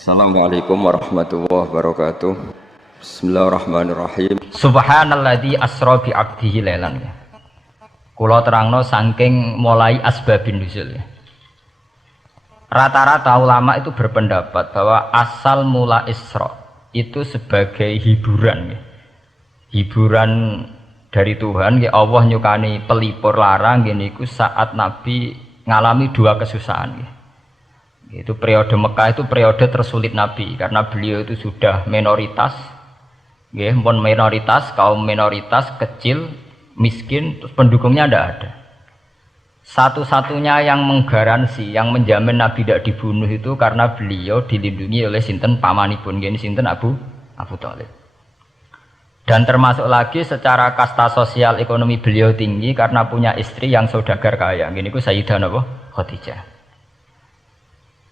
Assalamualaikum warahmatullahi wabarakatuh. Bismillahirrahmanirrahim. Subhanalladzi asra bi 'abdihi lailan. Kula terangno saking mulai asbabun nuzul. Rata-rata ulama itu berpendapat bahwa asal mula Isra itu sebagai hiburan. Hiburan dari Tuhan, Allah nyukani pelipur larang niku saat Nabi ngalami dua kesusahan. Itu periode Mekah itu periode tersulit Nabi karena beliau itu sudah minoritas, kaum minoritas kecil, miskin, terus pendukungnya tidak ada. Satu-satunya yang menggaransi, yang menjamin Nabi tidak dibunuh itu karena beliau dilindungi oleh sinten pamanipun, sinten Abu Thalib. Dan termasuk lagi secara kasta sosial ekonomi beliau tinggi karena punya istri yang saudagar kaya, ku Sayyidah Khadijah.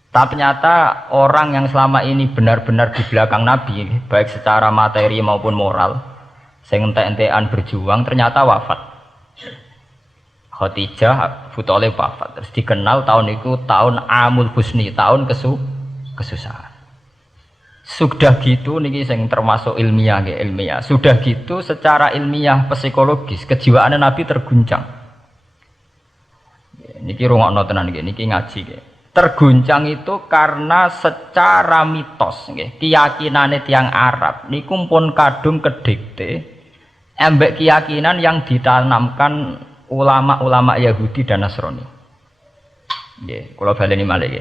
Tapi ternyata orang yang selama ini benar-benar di belakang Nabi, baik secara materi maupun moral, sing entek-entekan berjuang, ternyata wafat. Khadijah Abu Thalib wafat. Terus dikenal tahun itu tahun Amul Husni, tahun kesusahan. Sudah gitu niki sing termasuk ilmiah. Sudah gitu secara ilmiah psikologis kejiwaan Nabi terguncang. Niki rungokno tenan niki ngaji. Terguncang itu karena secara mitos, keyakinannya tiang Arab niku pun kadung kedikte embek keyakinan yang ditanamkan ulama-ulama Yahudi dan Nasrani. Kalau baleni malih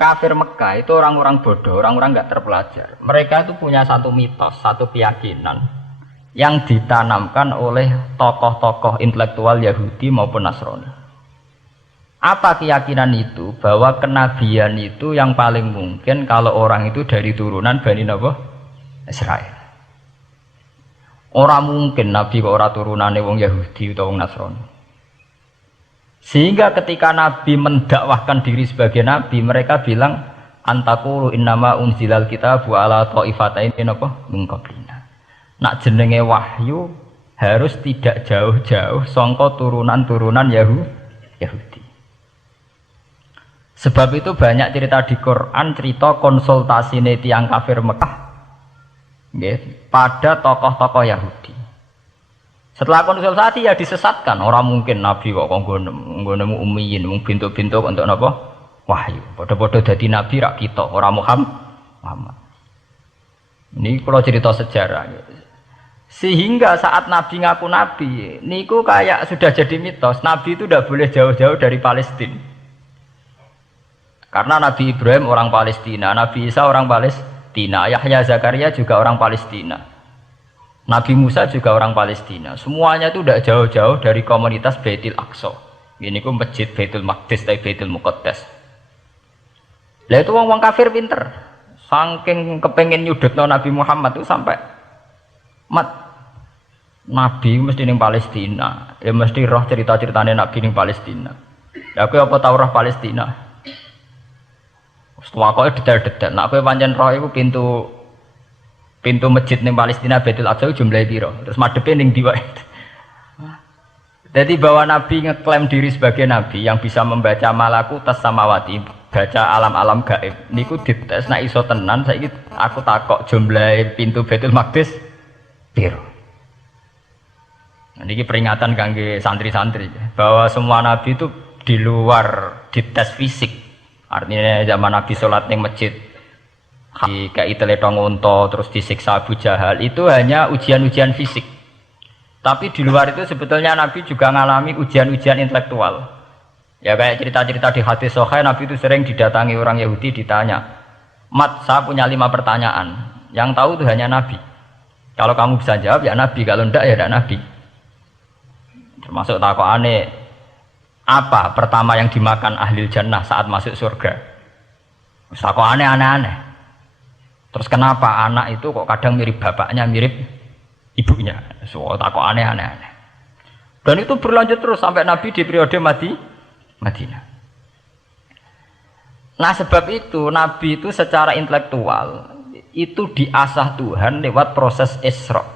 kafir Mekah itu orang-orang bodoh, orang-orang nggak terpelajar. Mereka itu punya satu mitos, satu keyakinan yang ditanamkan oleh tokoh-tokoh intelektual Yahudi maupun Nasrani. Apa keyakinan itu? Bahwa kenabian itu yang paling mungkin kalau orang itu dari turunan Bani Israel. Orang mungkin Nabi kok ora turunane wong Yahudi atau wong Nasrani. Sehingga ketika Nabi mendakwahkan diri sebagai Nabi, mereka bilang antakulu innama unzilal kitabu ala ta'ifatain min qablina. Nak jenenge wahyu harus tidak jauh-jauh sangka turunan-turunan Yahudi. Sebab itu banyak cerita di Quran, cerita konsultasi tiang kafir Mekah pada tokoh-tokoh Yahudi. Setelah konsultasi ya disesatkan. Orang mungkin Nabi kok nemu ummiyin, bintu-bintu untuk apa? Wahyu. Podo-podo dadi Nabi rak kita, orang Muhammad. Ini kalau cerita sejarah. Sehingga saat Nabi ngaku Nabi, niku kayak sudah jadi mitos. Nabi itu tidak boleh jauh-jauh dari Palestina. Karena Nabi Ibrahim orang Palestina, Nabi Isa orang Palestina, Yahya Zakaria juga orang Palestina, Nabi Musa juga orang Palestina. Semuanya itu tidak jauh-jauh dari komunitas Baitul Aqsa. Ini ku masjid Baitul Maqdis atau Baitul Muqaddas. Lah itu wong kafir pinter, saking kepengen nyudutno Nabi Muhammad itu sampai Nabi mesti ning Palestina, ya mesti roh cerita-ceritane Nabi ning Palestina. Ya aku apa tau roh Palestina? Setelah kau detail-detail, nak kau pancen roh itu pintu masjid ning Palestina Baitul Aqsa jumlahnya piro, terus madhepe ning ndi wae. Jadi bahwa Nabi ngeklaim diri sebagai Nabi yang bisa membaca malakutas samawati, baca alam-alam gaib, niku dites nak iso tenan. Saiki aku takok jumlah pintu Baitul Maqdis piro. Niki peringatan kangge santri-santri bahwa semua Nabi itu di luar dites fisik. Artinya zaman Nabi sholat ning masjid kayak teletong unta terus disiksa Abu Jahal itu hanya ujian-ujian fisik. Tapi di luar itu sebetulnya Nabi juga mengalami ujian-ujian intelektual. Ya kayak cerita-cerita di hadis Sahih, Nabi itu sering didatangi orang Yahudi ditanya, "Mat, saya punya 5 pertanyaan. Yang tahu itu hanya Nabi. Kalau kamu bisa jawab ya Nabi, kalau enggak ya tidak Nabi." Termasuk takokane, apa pertama yang dimakan ahli jannah saat masuk surga? Kok aneh-aneh. Terus kenapa anak itu kok kadang mirip bapaknya, mirip ibunya? So kok aneh-aneh. Dan itu berlanjut terus sampai Nabi di periode Madinah. Nah sebab itu Nabi itu secara intelektual itu diasah Tuhan lewat proses Isra.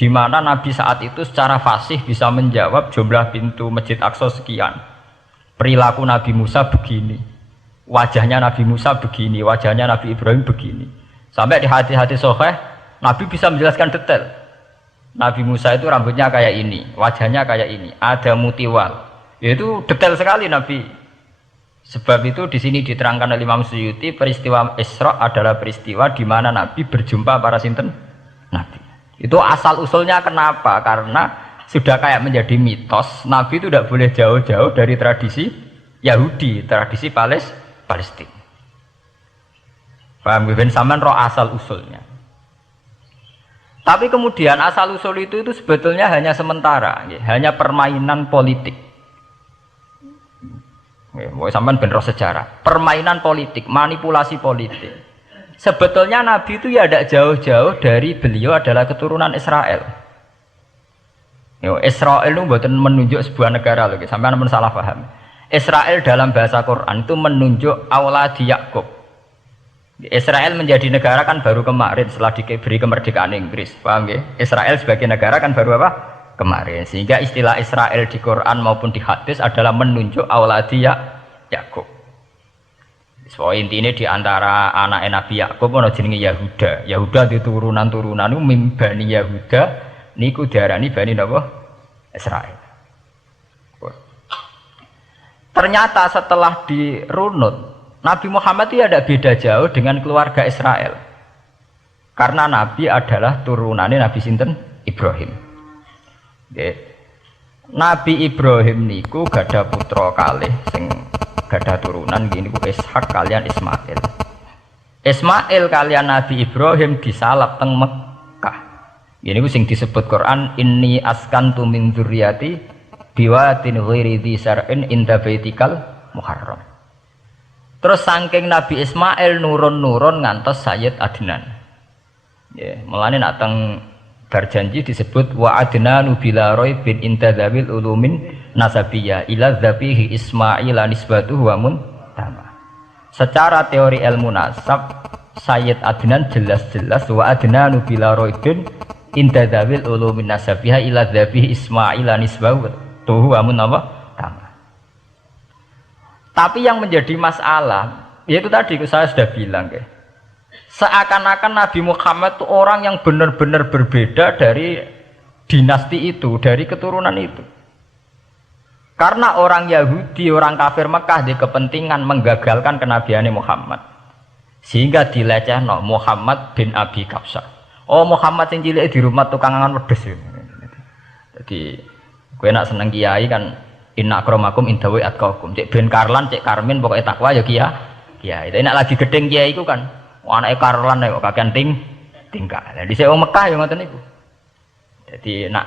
Di mana Nabi saat itu secara fasih bisa menjawab jumlah pintu Masjid Aqsa sekian. Perilaku Nabi Musa begini. wajahnya Nabi Musa begini, wajahnya Nabi Ibrahim begini. Sampai di hati-hati sahih Nabi bisa menjelaskan detail. Nabi Musa itu rambutnya kayak ini, wajahnya kayak ini, ada mutiwal. Itu detail sekali Nabi. Sebab itu di sini diterangkan oleh Imam Suyuti, peristiwa Isra adalah peristiwa di mana Nabi berjumpa para sinten Nabi. Itu asal usulnya kenapa? Karena sudah kayak menjadi mitos, Nabi itu tidak boleh jauh-jauh dari tradisi Yahudi, tradisi Palestina. Paham? Ben sampean roh asal usulnya. Tapi kemudian asal usul itu sebetulnya hanya sementara, hanya permainan politik. Mau sampean ben roh sejarah, permainan politik, manipulasi politik. Sebetulnya Nabi itu ya tidak jauh-jauh dari beliau adalah keturunan Israel. Israel itu bukan menunjuk sebuah negara loh, sampean pun salah paham. Israel dalam bahasa Quran itu menunjuk auladi Yakub. Israel menjadi negara kan baru kemarin setelah diberi kemerdekaan Inggris, paham ya? Israel sebagai negara kan baru apa? Kemarin. Sehingga istilah Israel di Quran maupun di hadis adalah menunjuk auladi Yakub. So intinya di antara anak Nabi Yakub ana jenenge Yahuda. Yahuda di turunan-turunan itu mimbani Yahuda niku diarani bani napa? Israel. Ternyata setelah dirunut Nabi Muhammad itu ada beda jauh dengan keluarga Israel. Karena Nabi adalah turunannya Nabi sinten Ibrahim. Nabi Ibrahim niku gada putra kalih sing gada turunan gini ku Ishak kalian Ismail. Ismail kalian Nabi Ibrahim disalap teng Mekah. Gini ku sing disebut Quran inni askantu min dzurriyyati biwatin ghairi dzi sar'in inda baitikal muharram. Terus saking Nabi Ismail nurun-nurun ngantos Sayyid Adnan. Ya, mulane nak teng berjanji disebut wa adnanu bila raibin intadzabil ulumin nasabiyah ila dzabihi Ismail nisbatuhu wa muntama. Secara teori ilmu nasab Sayyid Adnan jelas-jelas wa adnanu bila raibin intadzabil ulumin nasabiyah ila dzabihi Ismail nisbatuhu wa muntama. Tapi yang menjadi masalah yaitu tadi saya sudah bilang ya. Seakan-akan Nabi Muhammad itu orang yang benar-benar berbeda dari dinasti itu, dari keturunan itu. Karena orang Yahudi, orang kafir Mekah di kepentingan menggagalkan kenabian Muhammad. Sehingga dilecehno Muhammad bin Abi Kabsah. Oh Muhammad yang cilik di rumah tukang angan wedes. Jadi kowe nak seneng kiai kan inna akramakum indawi atqakum. Cek Ben Karlan, cek Karmin pokoknya takwa ya kiai. Tapi nak lagi gedeng kiai iku kan anake Karlan kok kakean tingkah. Lah dhisik wong Mekah ya ngoten niku. Jadi nak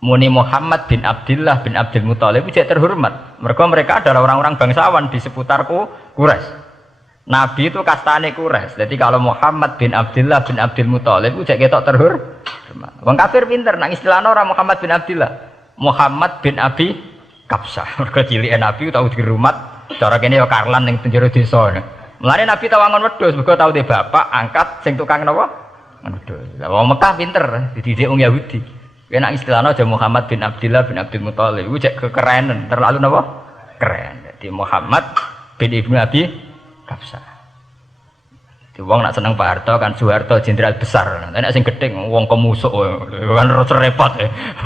muni Muhammad bin Abdullah bin Abdul Muthalib itu terhormat. Mereka adalah orang-orang bangsawan di seputar Quraisy. Nabi itu kastane Quraisy. Jadi kalau Muhammad bin Abdullah bin Abdul Muthalib itu ketok terhormat. Wong kafir pinter nang istilahna ora Muhammad bin Abdullah. Muhammad bin Abi Kabsah. Mergo cilike Nabi tau dirumat cara kene ya Karlan ning penjara desa. Mulane Nabi tawangon wedhus, mergo tau de bapak angkat sing tukang napa? Wedhus. Lah wong Mekah pinter, dididik wong Yahudi. Nek istilahna aja Muhammad bin Abdullah bin Abdul Muthalib, iku cek kekerenan, terlalu napa? Keren. Jadi Muhammad bin Ibnu Abi Kabsah. Jadi wong nak seneng Pak Harto kan Soeharto jenderal besar. Nek sing gedhe wong kemusuk kan terus repot.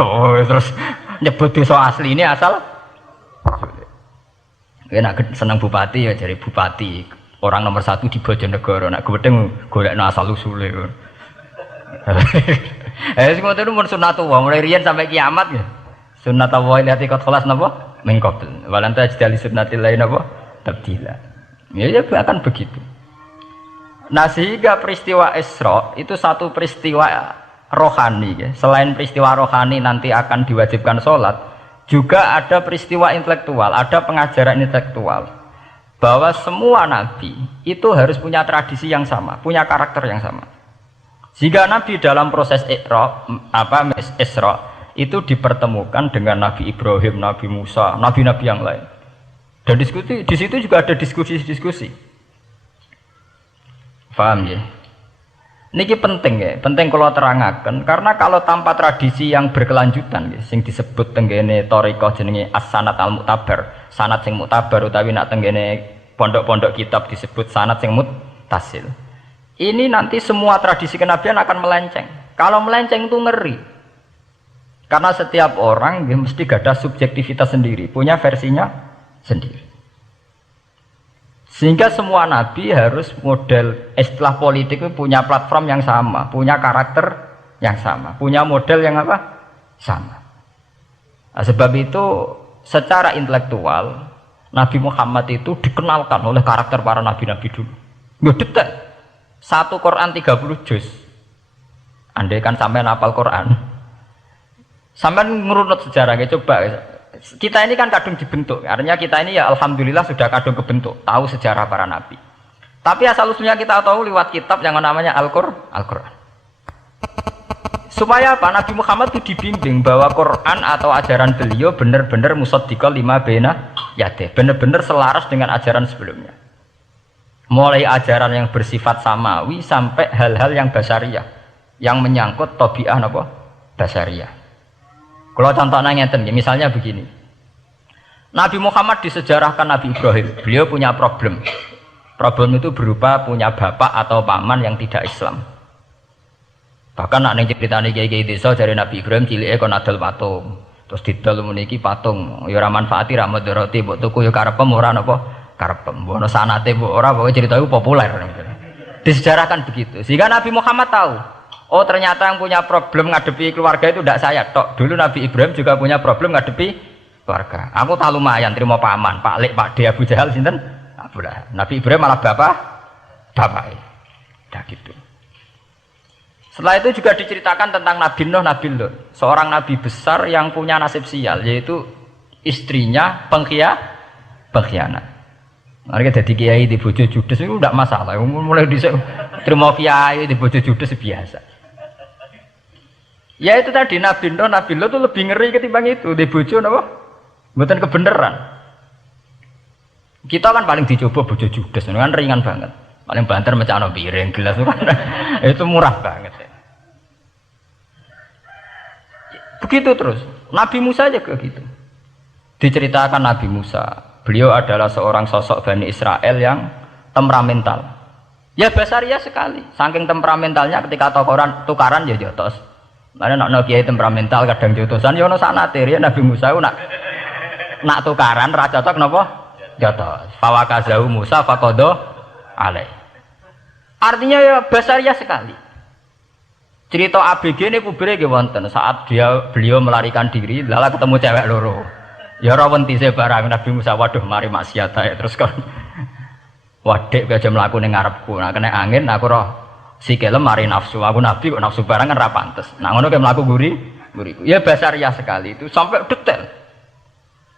Oh, terus nyebut desa asli ini asal. Nek seneng bupati ya jadi bupati. Orang nomor 1 di Bojonegoro, nak gedeng golekno asal usule. Sing ngoten mun sunatullah mulai riyen sampai kiamat ya. Sunatullah ilati qad khalas napa? Min qabl. Walanta jadi sunnatil lain napa? Tabdila. Ya akan begitu. Nah sehingga peristiwa Isra itu satu peristiwa rohani ya. Selain peristiwa rohani nanti akan diwajibkan sholat, juga ada peristiwa intelektual, ada pengajaran intelektual. Bahwa semua nabi itu harus punya tradisi yang sama, punya karakter yang sama. Jika nabi dalam proses Isra itu dipertemukan dengan Nabi Ibrahim, Nabi Musa, nabi-nabi yang lain. Dan diskusi di situ juga ada diskusi-diskusi. Paham ya? Niki penting ya, penting kalau terangaken karena kalau tanpa tradisi yang berkelanjutan ya, sing disebut tenggene thariqah jenenge as-sanad al-mu'tabar, sanad sing mu'tabar utawi nak tenggene pondok-pondok kitab disebut sanad sing muttasil. Ini nanti semua tradisi kenabian akan melenceng. Kalau melenceng itu ngeri. Karena setiap orang dia mesti ada subjektivitas sendiri, punya versinya sendiri. Sehingga semua nabi harus model istilah politik itu punya platform yang sama, punya karakter yang sama, punya model yang apa? Sama. Nah, sebab itu secara intelektual Nabi Muhammad itu dikenalkan oleh karakter para nabi-nabi dulu. Nggak detail. Satu Quran 30 juz. Andai kan sampai hafal Quran. Sampai ngurunut sejarah, coba. Kita ini kan kadung dibentuk. Artinya kita ini ya alhamdulillah sudah kadung kebentuk, tahu sejarah para nabi. Tapi asal usulnya kita tahu lewat kitab yang namanya Al-Quran. Supaya apa? Nabi Muhammad itu dibimbing bahwa Quran atau ajaran beliau benar-benar musaddiqal lima baina yadeh, benar-benar selaras dengan ajaran sebelumnya. Mulai ajaran yang bersifat samawi sampai hal-hal yang basariyah, yang menyangkut tabiah apa? Basariyah. Kalau contohnya ngeten, misalnya begini. Nabi Muhammad disejarahkan Nabi Ibrahim, beliau punya problem. Problem itu berupa punya bapak atau paman yang tidak Islam. Bahkan nak ning ceritane kiai-kiai desa dari Nabi Ibrahim cilike kon adol patung. Terus didol meniki patung, ya ora manfaati ra mudarati, mbok tuku ya karepem ora napa karepem. Mbok ono sanate mbok ora, pokoke cerita itu populer. Disejarahkan begitu. Sehingga Nabi Muhammad tahu, oh ternyata yang punya problem ngadepi keluarga itu tidak saya tok. Dulu Nabi Ibrahim juga punya problem ngadepi keluarga. Aku tak lumayan terima paman, Pak Lek, Pak De, Abu Jahal sinten? Abu Lahab. Nabi Ibrahim malah bapaknya. Dah gitu. Setelah itu juga diceritakan tentang Nabi Nuh, Nabi Lut, seorang nabi besar yang punya nasib sial, yaitu istrinya pengkhianat. Mereka jadi kiai di bojo judes itu tidak masalah. Mulai dhisik terima kiai di bojo judes biasa. Ya itu tadi Nabi Nuh, Nabi Lut itu lebih ngeri ketimbang itu di bojo napa? Mboten kebenaran. Kita kan paling dicoba bojo judes, kan ringan banget. Paling banter macam piring gelas itu kan itu murah banget. Begitu terus. Nabi Musa juga gitu. Diceritakan Nabi Musa, beliau adalah seorang sosok Bani Israel yang temperamental. Ya basariah sekali. Saking temperamentalnya ketika tukaran ya jotos. Mana nak kiai temperamental kadang jotosan ya ono sanate ya Nabi Musa nak tukaran ra cocok napa? Jotos. Fawakazahu Musa faqada alai. Artinya ya basariah sekali. Cerita ABG ini kubire nggih wonten saat beliau melarikan diri, lala ketemu cewek loro. Ya ora wenti se barang Nabi Musa, waduh mari maksiat ae terus kon. Wadek aja mlaku ning ngarepku. Nah kena angin aku roh sikile mari nafsu. Aku nabi kok nafsu barang kan ra pantes. Nah ngono ke mlaku guriku. Ya basariah sekali itu sampai detail.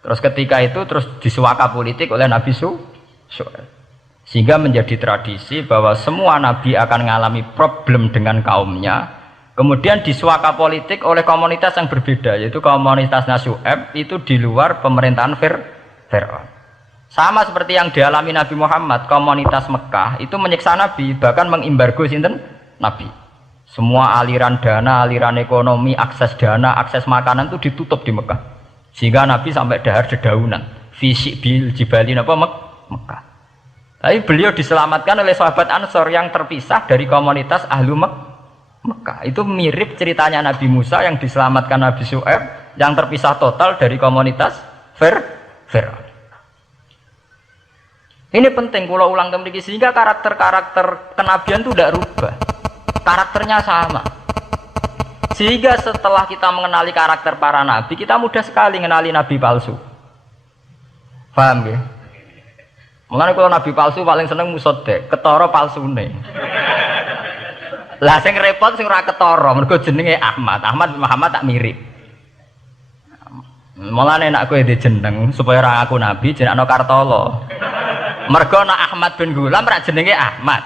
Terus ketika itu terus disuaka politik oleh Nabi Syuaib. Sehingga menjadi tradisi bahwa semua nabi akan mengalami problem dengan kaumnya, kemudian disuaka politik oleh komunitas yang berbeda, yaitu komunitas Syuaib itu di luar pemerintahan Fir'aun. Sama seperti yang dialami Nabi Muhammad, komunitas Mekah itu menyiksa Nabi, bahkan mengimbargo sinten Nabi. Semua aliran dana, aliran ekonomi, akses dana, akses makanan itu ditutup di Mekah. Sehingga Nabi sampai dahar dedaunan, fisik bil jibalin apa Mekah. Tapi beliau diselamatkan oleh sahabat Ansor yang terpisah dari komunitas Ahlu Mekah. Itu mirip ceritanya Nabi Musa yang diselamatkan Nabi Syuaib yang terpisah total dari komunitas Fir'aun. Ini penting kalau ulang kembali sehingga karakter-karakter kenabian itu tidak rubah. Karakternya sama. Sehingga setelah kita mengenali karakter para nabi, kita mudah sekali mengenali nabi palsu. Paham ya? Mulane kalau nabi palsu paling seneng musodek, ketara palsune. Lah sing repot sing ora ketara, mergo jenenge Ahmad. Ahmad Muhammad tak mirip. Mulane nek kowe jeneng supaya ora ngaku nabi jenengno Kartolo. Mergo nek Ahmad bin Gulam ra jenenge Ahmad.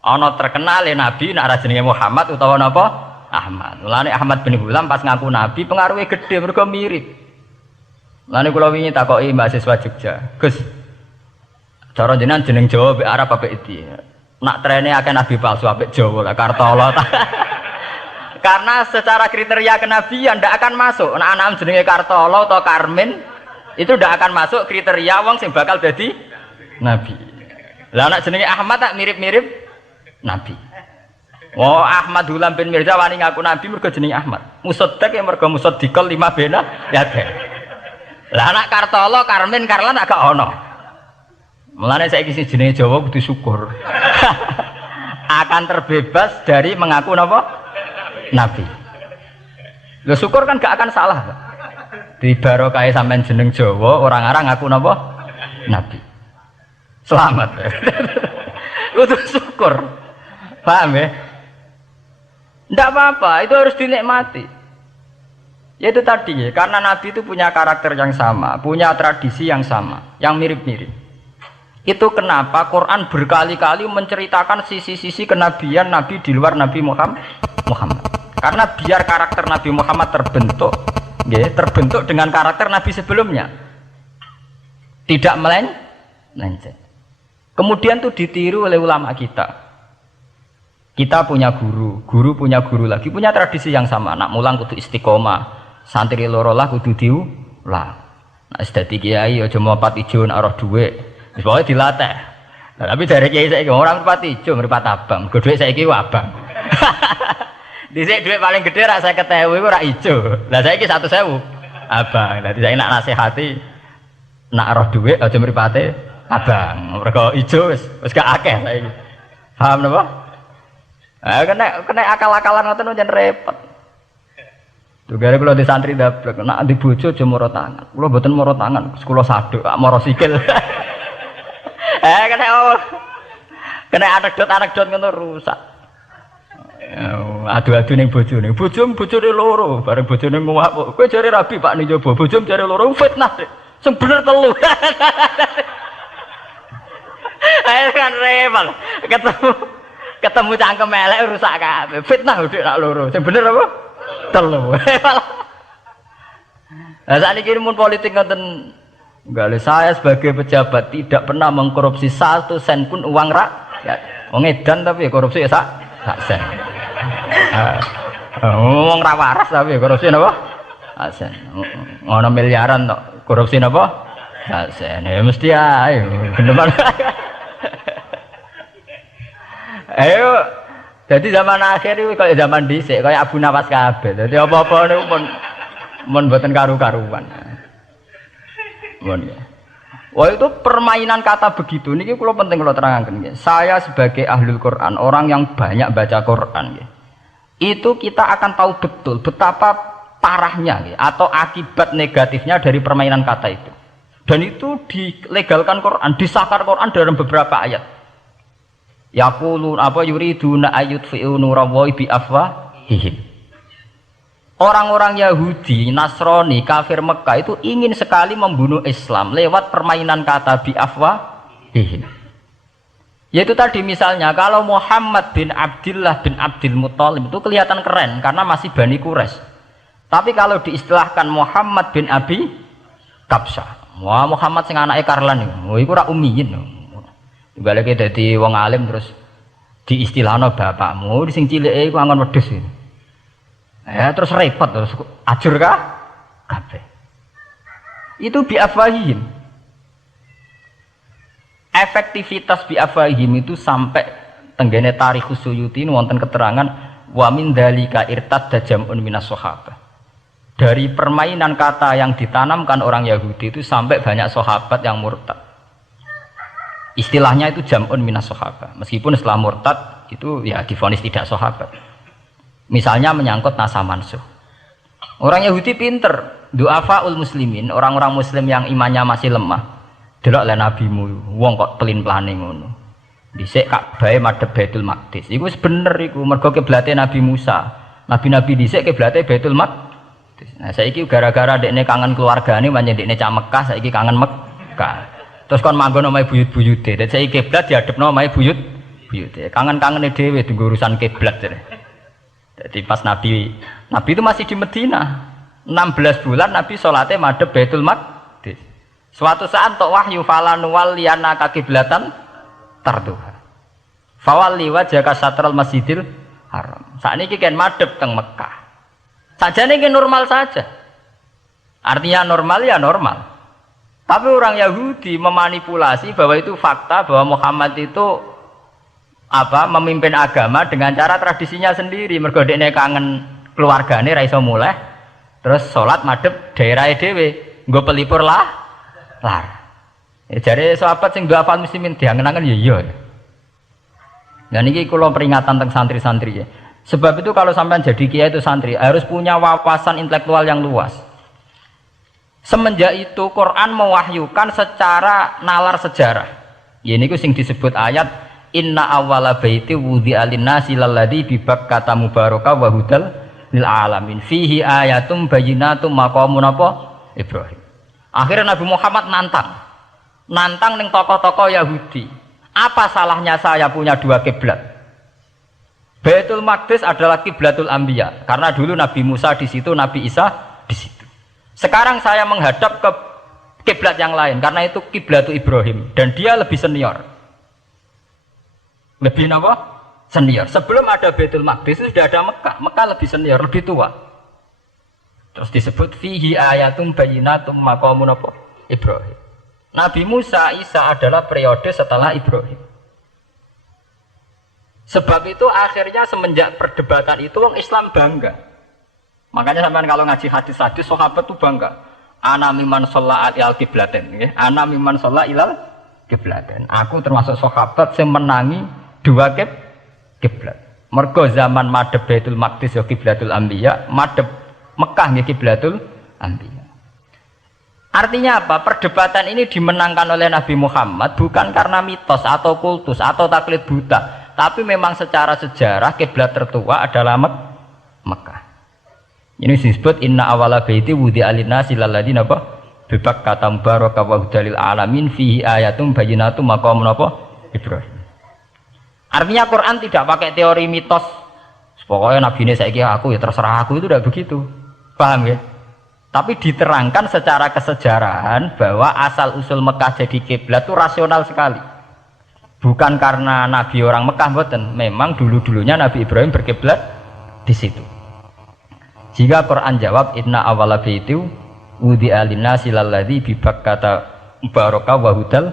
Ana terkenal nabi nek ra jenenge Muhammad utawa napa? Ahmad. Mulane Ahmad bin Gulam pas ngaku nabi pengaruhnya gede mergo mirip. Mulane kula wingi takoki mahasiswa Jogja, Gus, cara jenengan jeneng Jawa mbek Arab apik iki. Nak trene akeh nabi palsu apik Jawa lah Kartolo. Karena secara kriteria kenabian ndak akan masuk. Nak anak jenenge Kartolo atau Karmin itu ndak akan masuk kriteria wong sing bakal dadi Nabi. Lah anak jenenge Ahmad tak mirip-mirip Nabi. Oh Ahmad Hulam bin Mirza wani ngaku Nabi mergo jenenge Ahmad. Musaddiq ya mergo musaddiqal lima bena ya teh. Lah anak Kartolo, Karmin, Karlan agak ono. Mulane saiki sing jenenge Jawa kudu syukur. Akan terbebas dari mengaku napa? Nabi. Lho syukur kan gak akan salah. Di barokah sampean jeneng Jawa orang-orang ngaku napa? Nabi. Selamat. Kudu syukur. Paham ya? Tidak apa-apa, itu harus dinikmati. Ya itu tadi ya, karena Nabi itu punya karakter yang sama, punya tradisi yang sama, yang mirip-mirip. Itu kenapa Quran berkali-kali menceritakan sisi-sisi kenabian Nabi di luar Nabi Muhammad. Karena biar karakter Nabi Muhammad terbentuk, ya, terbentuk dengan karakter Nabi sebelumnya. Tidak melenceng. Kemudian itu ditiru oleh ulama kita. Kita punya guru, guru punya guru lagi, punya tradisi yang sama. Nak mulang kudu istiqomah, santri loro lah kudu diulang. Nah, sedadi kiai aja mau pati ijo nak roh dhuwit. Wis pokoke dilatih. Nah, tapi dari kiai saiki orang pati ijo mripat abang, go dhuwit saiki abang. Dhisik dhuwit paling gedhe ra 50.000 iku ra ijo. Lah saiki 100.000 abang. Dadi saiki nak nasihati nak roh dhuwit aja mripate abang. Mergo ijo wis gak akeh saiki. Paham napa? Kena akal-akalan ngoten jan repot. Tugare kula di santri dablek, nek di bojo aja moro tangan. Kula mboten moro tangan, kula saduk, moro sikil. Kena anekdot ngono rusak. Adu-adu ning bojone. Bojone loro, bareng bojone nguwak. Kowe jare rabi Pak Nijobo, bojone jare loro fitnah. Sing bener telu. Ayo kan repot. Ketemu cangkem elek rusak kabeh. Fitnah udah nak loro. Sing bener apa? Telu. Lah sakniki mun politik ngoten enggak, saya sebagai pejabat tidak pernah mengkorupsi 1 sen pun uang rakyat. Wong edan tapi korupsi ya sak sen. Ngomong ra waras tapi korupsi napa? Sak sen. Ngono miliaran tok korupsi napa? Sak sen. Ya mesti ae. Geneman. Ayo, jadi zaman akhir itu kayak zaman dhisik, kayak Abu Nawas kabeh. Jadi apa-apa niku mun mboten karu-karuan. Mun ya. Wah itu permainan kata begitu niki kula penting kula terangaken nggih. Saya sebagai ahlul Quran, orang yang banyak baca Quran nggih. Itu kita akan tahu betul betapa parahnya nggih atau akibat negatifnya dari permainan kata itu. Dan itu dilegalkan Quran, disahkan Quran dalam beberapa ayat. Yaqulun apa yuriduna ayutfi'u nurallahi bi afwahihim. Orang-orang Yahudi, Nasrani, kafir Mekah itu ingin sekali membunuh Islam lewat permainan kata bi afwahihim. Yaitu tadi misalnya kalau Muhammad bin Abdullah bin Abdul Muthalib itu kelihatan keren karena masih Bani Quraisy. Tapi kalau diistilahkan Muhammad bin Abi Kabsyah, wah Muhammad sing anake Karlan iku ora ummiyin. Balik dadi wong alim terus diistilahno bapakmu sing cilike iku angon wedhus. Ya terus repot terus ajur kabeh. Itu biafahihim. Efektivitas biafahihim itu sampai tenggene Tarikhus Suyuti wonten keterangan wa min dzalika irtadda jam'un minas sahabah. Dari permainan kata yang ditanamkan orang Yahudi itu sampai banyak sahabat yang murtad. Istilahnya itu jam'un minas sahabah. Meskipun setelah murtad itu ya divonis tidak sahabat. Misalnya menyangkut nasa mansuh. Orang Yahudi pinter, du'afaul muslimin, orang-orang muslim yang imannya masih lemah. Delok le nabimu, wong kok pelin-pelane ngono. Dhisik Ka'bah madhep Baitul Maqdis. Iku wis bener iku, mergo kiblate Nabi Musa. Nabi-nabi dhisik kiblate Baitul Maqdis. Nah, saiki gara-gara dekne kangen keluargane manjen dekne cak Mekah, saiki kangen Mekah. Terus kon manggon omahe buyut-buyute. Dadi saiki kiblat diadepno omahe buyute. Kangen-kangene dhewe tunggu urusan kiblat. Jadi pas Nabi itu masih di Medina. 16 bulan Nabi salatnya madhep Baitul Maqdis. Suatu saat tok wahyu falan waliyana kiblatan tarduha. Fawalli wajhaka satral Masjidil Haram. Sakniki kan madhep teng Mekah. Sajane ki normal saja. Artinya normal ya normal. Tapi orang Yahudi memanipulasi bahwa itu fakta, bahwa Muhammad itu memimpin agama dengan cara tradisinya sendiri. Mergo dekne kangen keluargane ra iso muleh, terus salat madhep daerahe dhewe, nggo pelipur lar. Jare sahabat sing duafal muslimin diangen-angen ya iya. Nah niki kula peringatan tentang santri-santri ya. Sebab itu kalau sampean jadi kiai itu santri harus punya wawasan intelektual yang luas. Semenjak itu Quran mewahyukan secara nalar sejarah. Ya niku sing disebut ayat inna awwala baiti wudi'a lin-nasi lalladzi bi Bakkata mubaraka wa hudal lil alamin fihi ayatum bayyinatum maqamun Ibrahim. Akhirnya Nabi Muhammad nantang ning tokoh-tokoh Yahudi. Apa salahnya saya punya dua kiblat? Baitul Maqdis adalah kiblatul anbiya karena dulu Nabi Musa di situ, Nabi Isa di situ. Sekarang saya menghadap ke kiblat yang lain karena itu kiblatul Ibrahim dan dia lebih senior. Lebih apa? Senior. Sebelum ada Baitul Maqdis itu sudah ada Mekah. Mekah lebih senior, lebih tua. Terus disebut fihi ayatum bayyinatum maqamun Ibrahim. Nabi Musa, Isa adalah periode setelah Ibrahim. Sebab itu akhirnya semenjak perdebatan itu orang Islam bangga. Makanya sampean kalau ngaji hadis-hadis sahabat itu bangga. Ana mimman shalla ilal qiblatain, nggih. Ana mimman shalla ilal qiblatain. Aku termasuk sahabat yang menangi dua kiblat. Mergo zaman madhep Baitul Maqdis ya kiblatul anbiya, madhep Mekah nggih kiblatul anbiya. Artinya apa? Perdebatan ini dimenangkan oleh Nabi Muhammad bukan karena mitos atau kultus atau taklid buta, tapi memang secara sejarah kiblat tertua adalah Mekah. Ini disebut inna awala baiti wudi'a lin-nasi lalladzi bi Bakkata mubaraka wa hudalil alamin fihi ayatum bayyinatum maqamun Ibrahim. Artinya Quran tidak pakai teori mitos. Pokoknya Nabi ini saiki aku ya terserah aku, itu tidak begitu. Paham ya? Tapi diterangkan secara kesejarahan bahwa asal usul Mekah jadi kiblat itu rasional sekali. Bukan karena Nabi orang Mekah, mboten. Memang dulu-dulunya Nabi Ibrahim berkiblat di situ. Jika Quran jawab inna awwala baiti wudi'a lin-nasi lalladzi bi Bakkata mubaraka wa hudal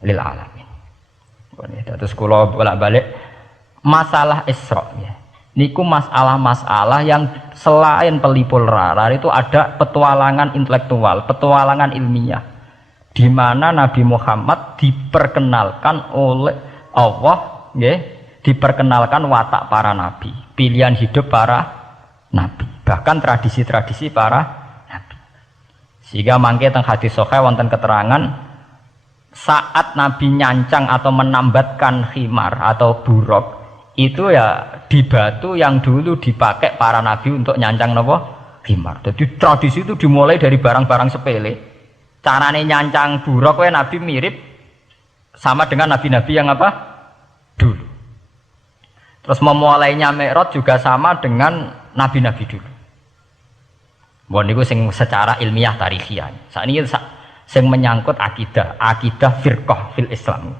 lil alamin. Terus kula bolak-balik masalah Isra ya. Niku masalah-masalah yang selain pelipur lara itu ada petualangan intelektual, petualangan ilmiah, di mana Nabi Muhammad diperkenalkan oleh Allah, ya, diperkenalkan watak para nabi, pilihan hidup para nabi, bahkan tradisi-tradisi para nabi. Sehingga mangke teng hadis sahih wonten keterangan saat Nabi nyancang atau menambatkan khimar atau buruk itu ya di batu yang dulu dipakai para nabi untuk nyancang khimar. Jadi tradisi itu dimulai dari barang-barang sepele. Carane nyancang buruk Nabi mirip sama dengan nabi-nabi yang dulu. Terus memulainya Mi'raj juga sama dengan nabi-nabi dulu. Bon niku sing secara ilmiah tarikhiyah. Sakniki sing menyangkut akidah firqah fil Islam.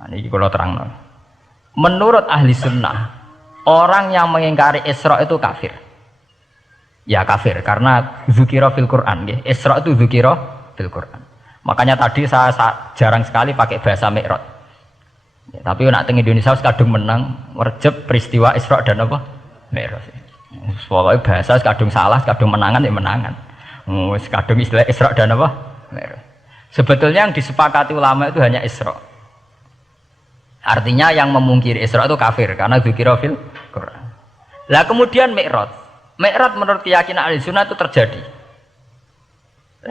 Nah niki kula terangno. Menurut ahli sunnah, orang yang mengingkari Isra itu kafir. Ya kafir, karena dzukira fil Quran. Ya. Isra itu dzukira fil Quran. Makanya tadi saya jarang sekali pakai bahasa Mi'raj. Ya, tapi nak teng Indonesia kadung menang merjep peristiwa Isra dan Mi'raj. Pokoknya bahasa kadung salah, kadung menangan ya menangan. Kadung istilah Isra dan Mi'raj. Sebetulnya yang disepakati ulama itu hanya Isra. Artinya yang memungkiri Isra itu kafir karena dzikra fil Quran. Lah kemudian Mi'raj menurut keyakinan ahli sunnah itu terjadi.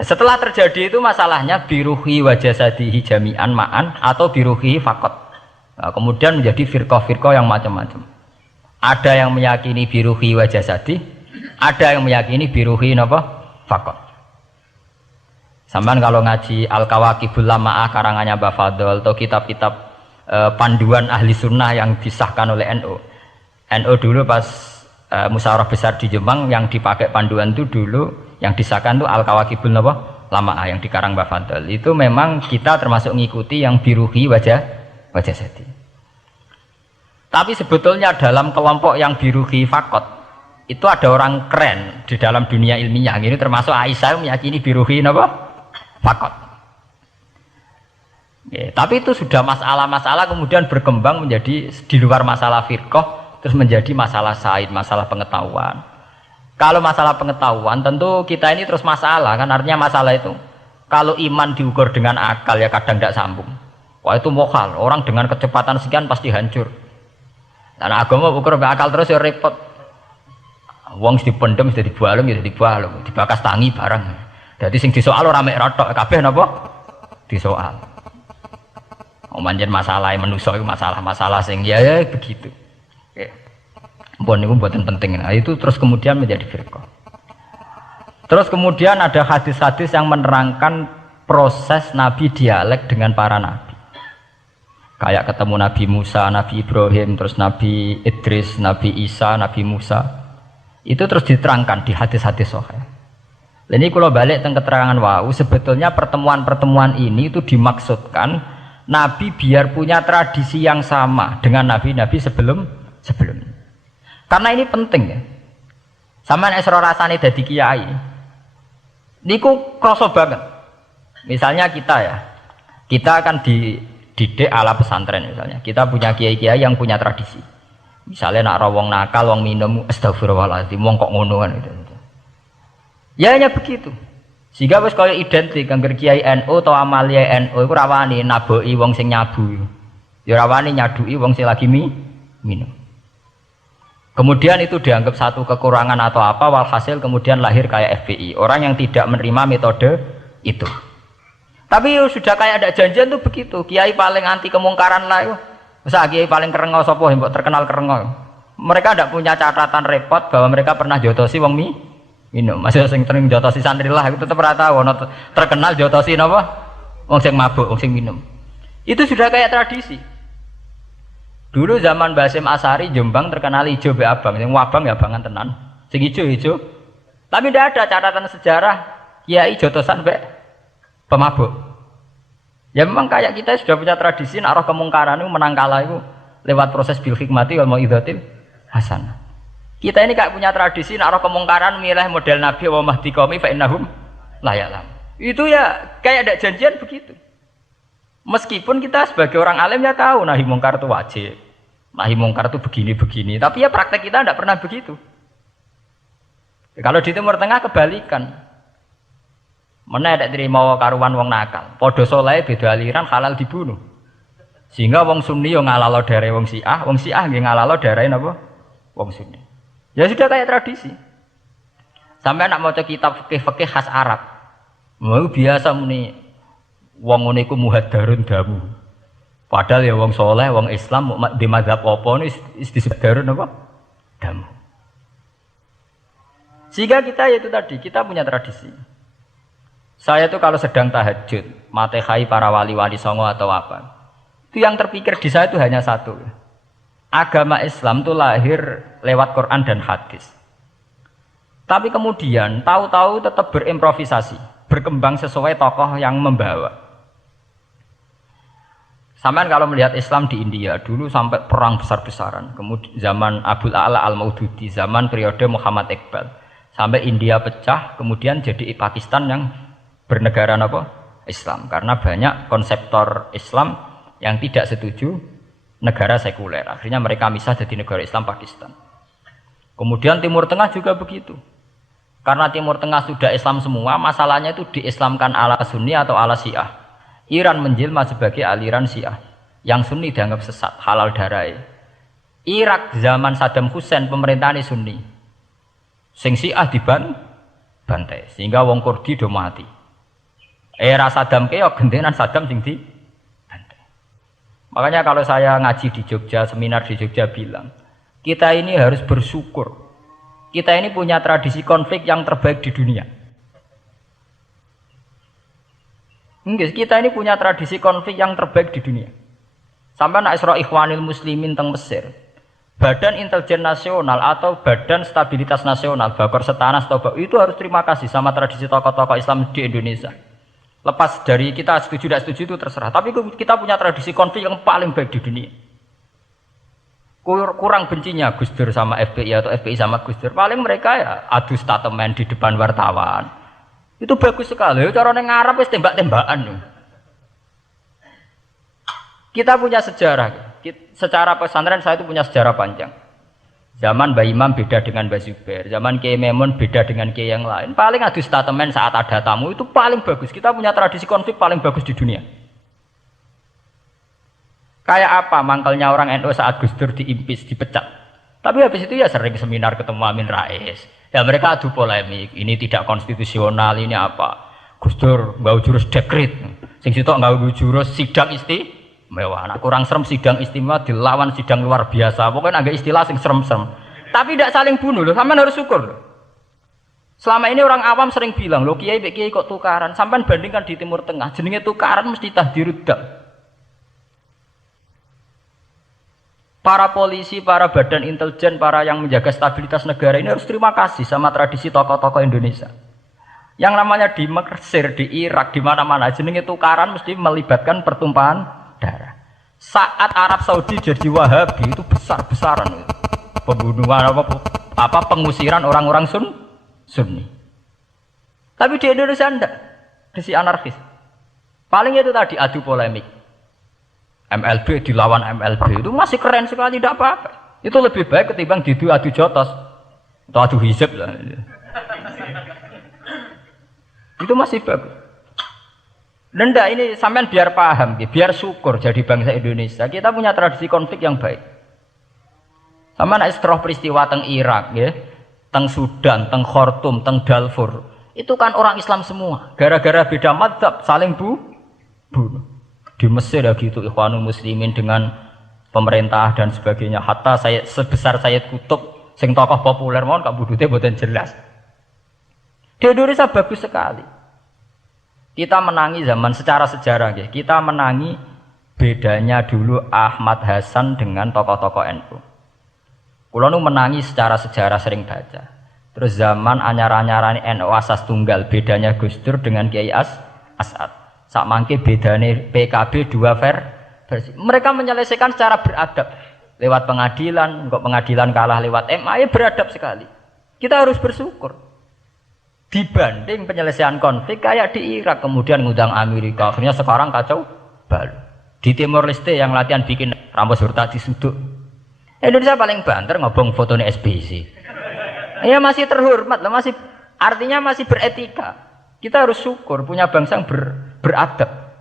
Setelah terjadi itu masalahnya biruhi wa jasadihi jami'an ma'an atau biruhi faqat. Nah, kemudian menjadi firqah-firqah yang macam-macam. Ada yang meyakini biruhi wa jasadi, ada yang meyakini biruhi faqat. Sampeyan kalau ngaji Al-Kawakibul Lama'ah karangannya Mbah Fadl atau kitab-kitab panduan ahli sunnah yang disahkan oleh NU. NU dulu pas musyawarah besar di Jemang yang dipakai panduan itu dulu yang disahkan itu Al-Kawakibul Lama'ah yang dikarang Mbah Fadl. Itu memang kita termasuk ngikuti yang biruhi wajah sedi. Tapi sebetulnya dalam kelompok yang biruhi fakot itu ada orang keren di dalam dunia ilmiah. Ini termasuk Aisyah meyakini biruhi fakot. Ya, tapi itu sudah masalah-masalah kemudian berkembang menjadi di luar masalah firqah, terus menjadi masalah said, masalah pengetahuan. Kalau masalah pengetahuan tentu kita ini terus masalah kan, artinya masalah itu kalau iman diukur dengan akal ya kadang tidak sambung. Wah itu mokal, orang dengan kecepatan sekian pasti hancur. Dan agama ukur dengan akal terus ya repot. Wong dipendem sudah dibualung ya dibualung, dibakas tangi barang. Jadi sing disoal ora mek rotok kabeh napa? Disoal. Manjen masalah manusia itu masalah-masalah sing ya begitu. Oke. Mpun niku mboten penting. Nah, itu terus kemudian menjadi firqah. Terus kemudian ada hadis-hadis yang menerangkan proses Nabi dialek dengan para nabi. Kayak ketemu Nabi Musa, Nabi Ibrahim, terus Nabi Idris, Nabi Isa, Nabi Musa. Itu terus diterangkan di hadis-hadis sahih. Ini kalau balik tentang keterangan wau, sebetulnya pertemuan-pertemuan ini itu dimaksudkan Nabi biar punya tradisi yang sama dengan nabi-nabi sebelumnya. Karena ini penting ya. Sama nek sira rasane dadi kiai. Niku krasa banget. Misalnya kita ya. Kita akan dididik ala pesantren misalnya. Kita punya kiai-kiai yang punya tradisi. Misalnya nak rawong nakal, wong minum astagfirullahaladzim, wong kok ngono kan gitu. Ya hanya begitu. Sehingga wis kaya identik angger kiai NU atau amalia NU iku rawani naboki wong sing nyabu. Ya rawani nyaduki wong sing lagi minum. Kemudian itu dianggap satu kekurangan atau apa, walhasil kemudian lahir kayak FPI, orang yang tidak menerima metode itu. Tapi sudah kayak ada janjian tuh begitu, kiai paling anti kemungkaran lah itu. Masa kiai paling kerengo sapa mbok terkenal kerengo. Mereka tidak punya catatan repot bahwa mereka pernah jotosi wong minum. Masih sing sering jotosi santri lah itu tetap rata wono terkenal jotosi napa? Wong sing mabuk, wong sing minum. Itu sudah kayak tradisi. Dulu zaman Basim Asari Jombang terkenal ijo be abang, sing wabang ya abangan tenan. Sing ijo. Tapi tidak ada catatan sejarah kiai jotosan be pemabuk. Ya memang kayak kita sudah punya tradisi nak roh kemungkaran itu menang kalah itu lewat proses bil hikmati wal mau'izatil hasanah. Kita ini kayak punya tradisi nak roh kemungkaran milih model Nabi wa mahdi qaumi fa innahum la ya'lam. Itu ya kayak ada janjian begitu. Meskipun kita sebagai orang alim ya tahu nahi mungkar itu wajib. Nahi mungkar itu begini-begini, tapi ya praktek kita tidak pernah begitu. Kalau di Timur Tengah kebalikan. Mana ada terima karuan wong nakal. Podo soleh beda aliran halal dibunuh. Sehingga wong Sunni yang ngalalo darai wong Syiah nggih ngalalo darai napa? Wong Sunni. Ya sudah kayak tradisi. Sampai nak maca kitab fikih khas Arab. Mau biasa muni wong ngene iku muhaddarun damu. Padahal ya wong soleh, wong Islam di mazhab apa ini disebut darun apa? Damu. Sehingga kita itu tadi, kita punya tradisi. Saya tuh kalau sedang tahajud, matehai para wali-wali songo atau apa, itu yang terpikir di saya itu hanya satu. Agama Islam itu lahir lewat Quran dan hadis. Tapi kemudian tahu-tahu tetap berimprovisasi, berkembang sesuai tokoh yang membawa. Sampai kalau melihat Islam di India dulu sampai perang besar-besaran, kemudian zaman Abul A'la Al-Maududi, zaman periode Muhammad Iqbal, sampai India pecah, kemudian jadi Pakistan yang bernegara apa? Islam, karena banyak konseptor Islam yang tidak setuju negara sekuler. Akhirnya mereka misah jadi negara Islam Pakistan. Kemudian Timur Tengah juga begitu. Karena Timur Tengah sudah Islam semua, masalahnya itu diislamkan ala Sunni atau ala Syiah. Iran menjelma sebagai aliran Syiah. Yang Sunni dianggap sesat, halal darai. Irak zaman Saddam Hussein pemerintahan Sunni. Sing Syiah dibantai, sehingga wong Kurdi do mati. Era Saddam keok gentenan Saddam sing di bantai. Makanya kalau saya ngaji di Jogja, seminar di Jogja bilang, kita ini harus bersyukur. Kita ini punya tradisi konflik yang terbaik di dunia. Enggak, kita ini punya tradisi konflik yang terbaik di dunia. Sampai nak Isra Ikhwanil Muslimin teng Mesir, Badan Intelijen Nasional atau Badan Stabilitas Nasional, Bakor Setanas itu harus terima kasih sama tradisi tokoh-tokoh Islam di Indonesia. Lepas dari kita setuju tidak setuju itu terserah. Tapi kita punya tradisi konflik yang paling baik di dunia. Kurang bencinya Gus Dur sama FPI atau FPI sama Gus Dur. Paling mereka ya adu statement di depan wartawan. Itu bagus sekali. Cara nang ngarep wis tembak-tembakan. Kita punya sejarah. Secara pesantren saya itu punya sejarah panjang. Zaman Mbah Imam beda dengan Mbah Zubair, zaman Kiai Memun beda dengan Kiai yang lain. Paling adu statement saat ada tamu itu paling bagus. Kita punya tradisi konflik paling bagus di dunia. Kayak apa mangkalnya orang NU saat Gus Dur diimpis, dipecat. Tapi habis itu ya sering seminar ketemu Amin Rais. Ya mereka adu polemik, ini tidak konstitusional, ini apa. Gus Dur nggak jurus dekret. Sing sitok nggak jurus sidang istimewa. Nah, kurang serem sidang istimewa dilawan sidang luar biasa. Pokoknya agak istilah sing serem-serem. Tapi tidak saling bunuh loh, sampean harus syukur loh. Selama ini orang awam sering bilang, loh kiai kok tukaran. Sampean bandingkan di Timur Tengah, jenenge tukaran mesti tahdirudam. Para polisi, para badan intelijen, para yang menjaga stabilitas negara ini harus terima kasih sama tradisi tokoh-tokoh Indonesia. Yang namanya di Mesir, di Irak, di mana-mana jenenge tukaran mesti melibatkan pertumpahan darah. Saat Arab Saudi jadi Wahabi itu besar-besaran pembunuhan apa pengusiran orang-orang Sunni. Tapi di Indonesia enggak, di anarkis. Paling itu tadi adu polemik. MLB dilawan MLB itu masih keren sekali, tidak apa-apa. Itu lebih baik ketimbang adu jotos atau adu hizib lah. Itu masih bagus. Nenda ini sampean biar paham, biar syukur jadi bangsa Indonesia. Kita punya tradisi konflik yang baik. Sama nak setelah peristiwa teng Irak, ya, teng Sudan, teng Khartoum, teng Darfur, itu kan orang Islam semua. Gara-gara beda madzhab saling bunuh. Di Mesir ya gitu, Ikhwanul Muslimin dengan pemerintah dan sebagainya. Hatta saya sebesar Sayyid Qutb, sing tokoh populer mohon kak budutnya boten jelas. Di Indonesia bagus sekali. Kita menangi zaman secara sejarah, ya. Kita menangi bedanya dulu Ahmad Hasan dengan tokoh-tokoh NU. Kulo nu menangi secara sejarah sering baca. Terus zaman anyar-anyaran NU asas tunggal, bedanya Gus Dur dengan Kiai As'ad. Sak mangke bedane PKB dua versi. Mereka menyelesaikan secara beradab. Lewat pengadilan, kok pengadilan kalah lewat MA, ya beradab sekali. Kita harus bersyukur. Dibanding penyelesaian konflik kayak di Irak, kemudian ngundang Amerika, akhirnya sekarang kacau baru. Di Timor Leste yang latihan bikin Ramos Hurtado disuduk. Indonesia paling banter ngobong fotonya SBC. Ya masih terhormat, masih artinya masih beretika. Kita harus syukur punya bangsa yang beradab.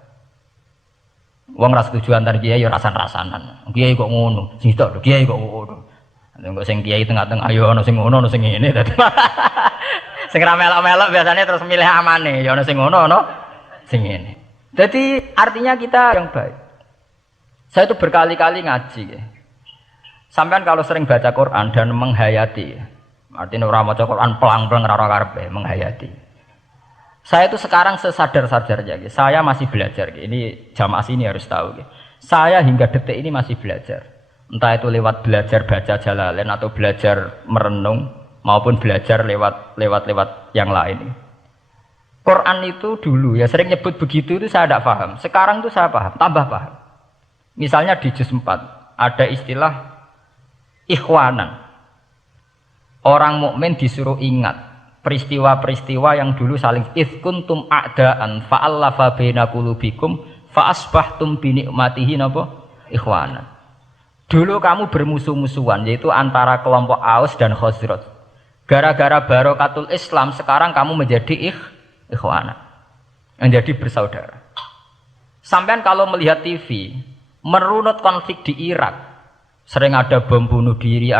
Wong ras tujuan antar kiai ya rasan-rasanan. Kiai kok ngono, sing tok kiai kok ngono. Engko sing kiai tengah-tengah ayo ana sing ngono, ana sing ngene dadi. Sing ra melok-melok biasanya terus milih amane, ya ana sing ngono, ana sing ngene. Jadi artinya kita yang baik. Saya itu berkali-kali ngaji ya. Sampean kalau sering baca Quran dan menghayati, artinya ora maca Quran pelang-pelang ora karepe, menghayati. Saya itu sekarang sesadar-sadarnya, saya masih belajar. Ini jamaah sini harus tahu. Saya hingga detik ini masih belajar. Entah itu lewat belajar baca Jalalain atau belajar merenung maupun belajar lewat yang lain. Quran itu dulu ya sering nyebut begitu itu saya tidak paham. Sekarang itu saya paham, tambah paham. Misalnya di juz 4 ada istilah ikhwanan. Orang mukmin disuruh ingat peristiwa-peristiwa yang dulu saling kuntum a'daan fa'allafa baina qulubikum fa'asbahtum bi ni'matihi napa ikhwana. Dulu kamu bermusuh-musuhan yaitu antara kelompok Aus dan Khazraj. Gara-gara barokatul Islam sekarang kamu menjadi ikhwana. Menjadi bersaudara. Sampean kalau melihat TV merunut konflik di Irak, sering ada bom bunuh diri,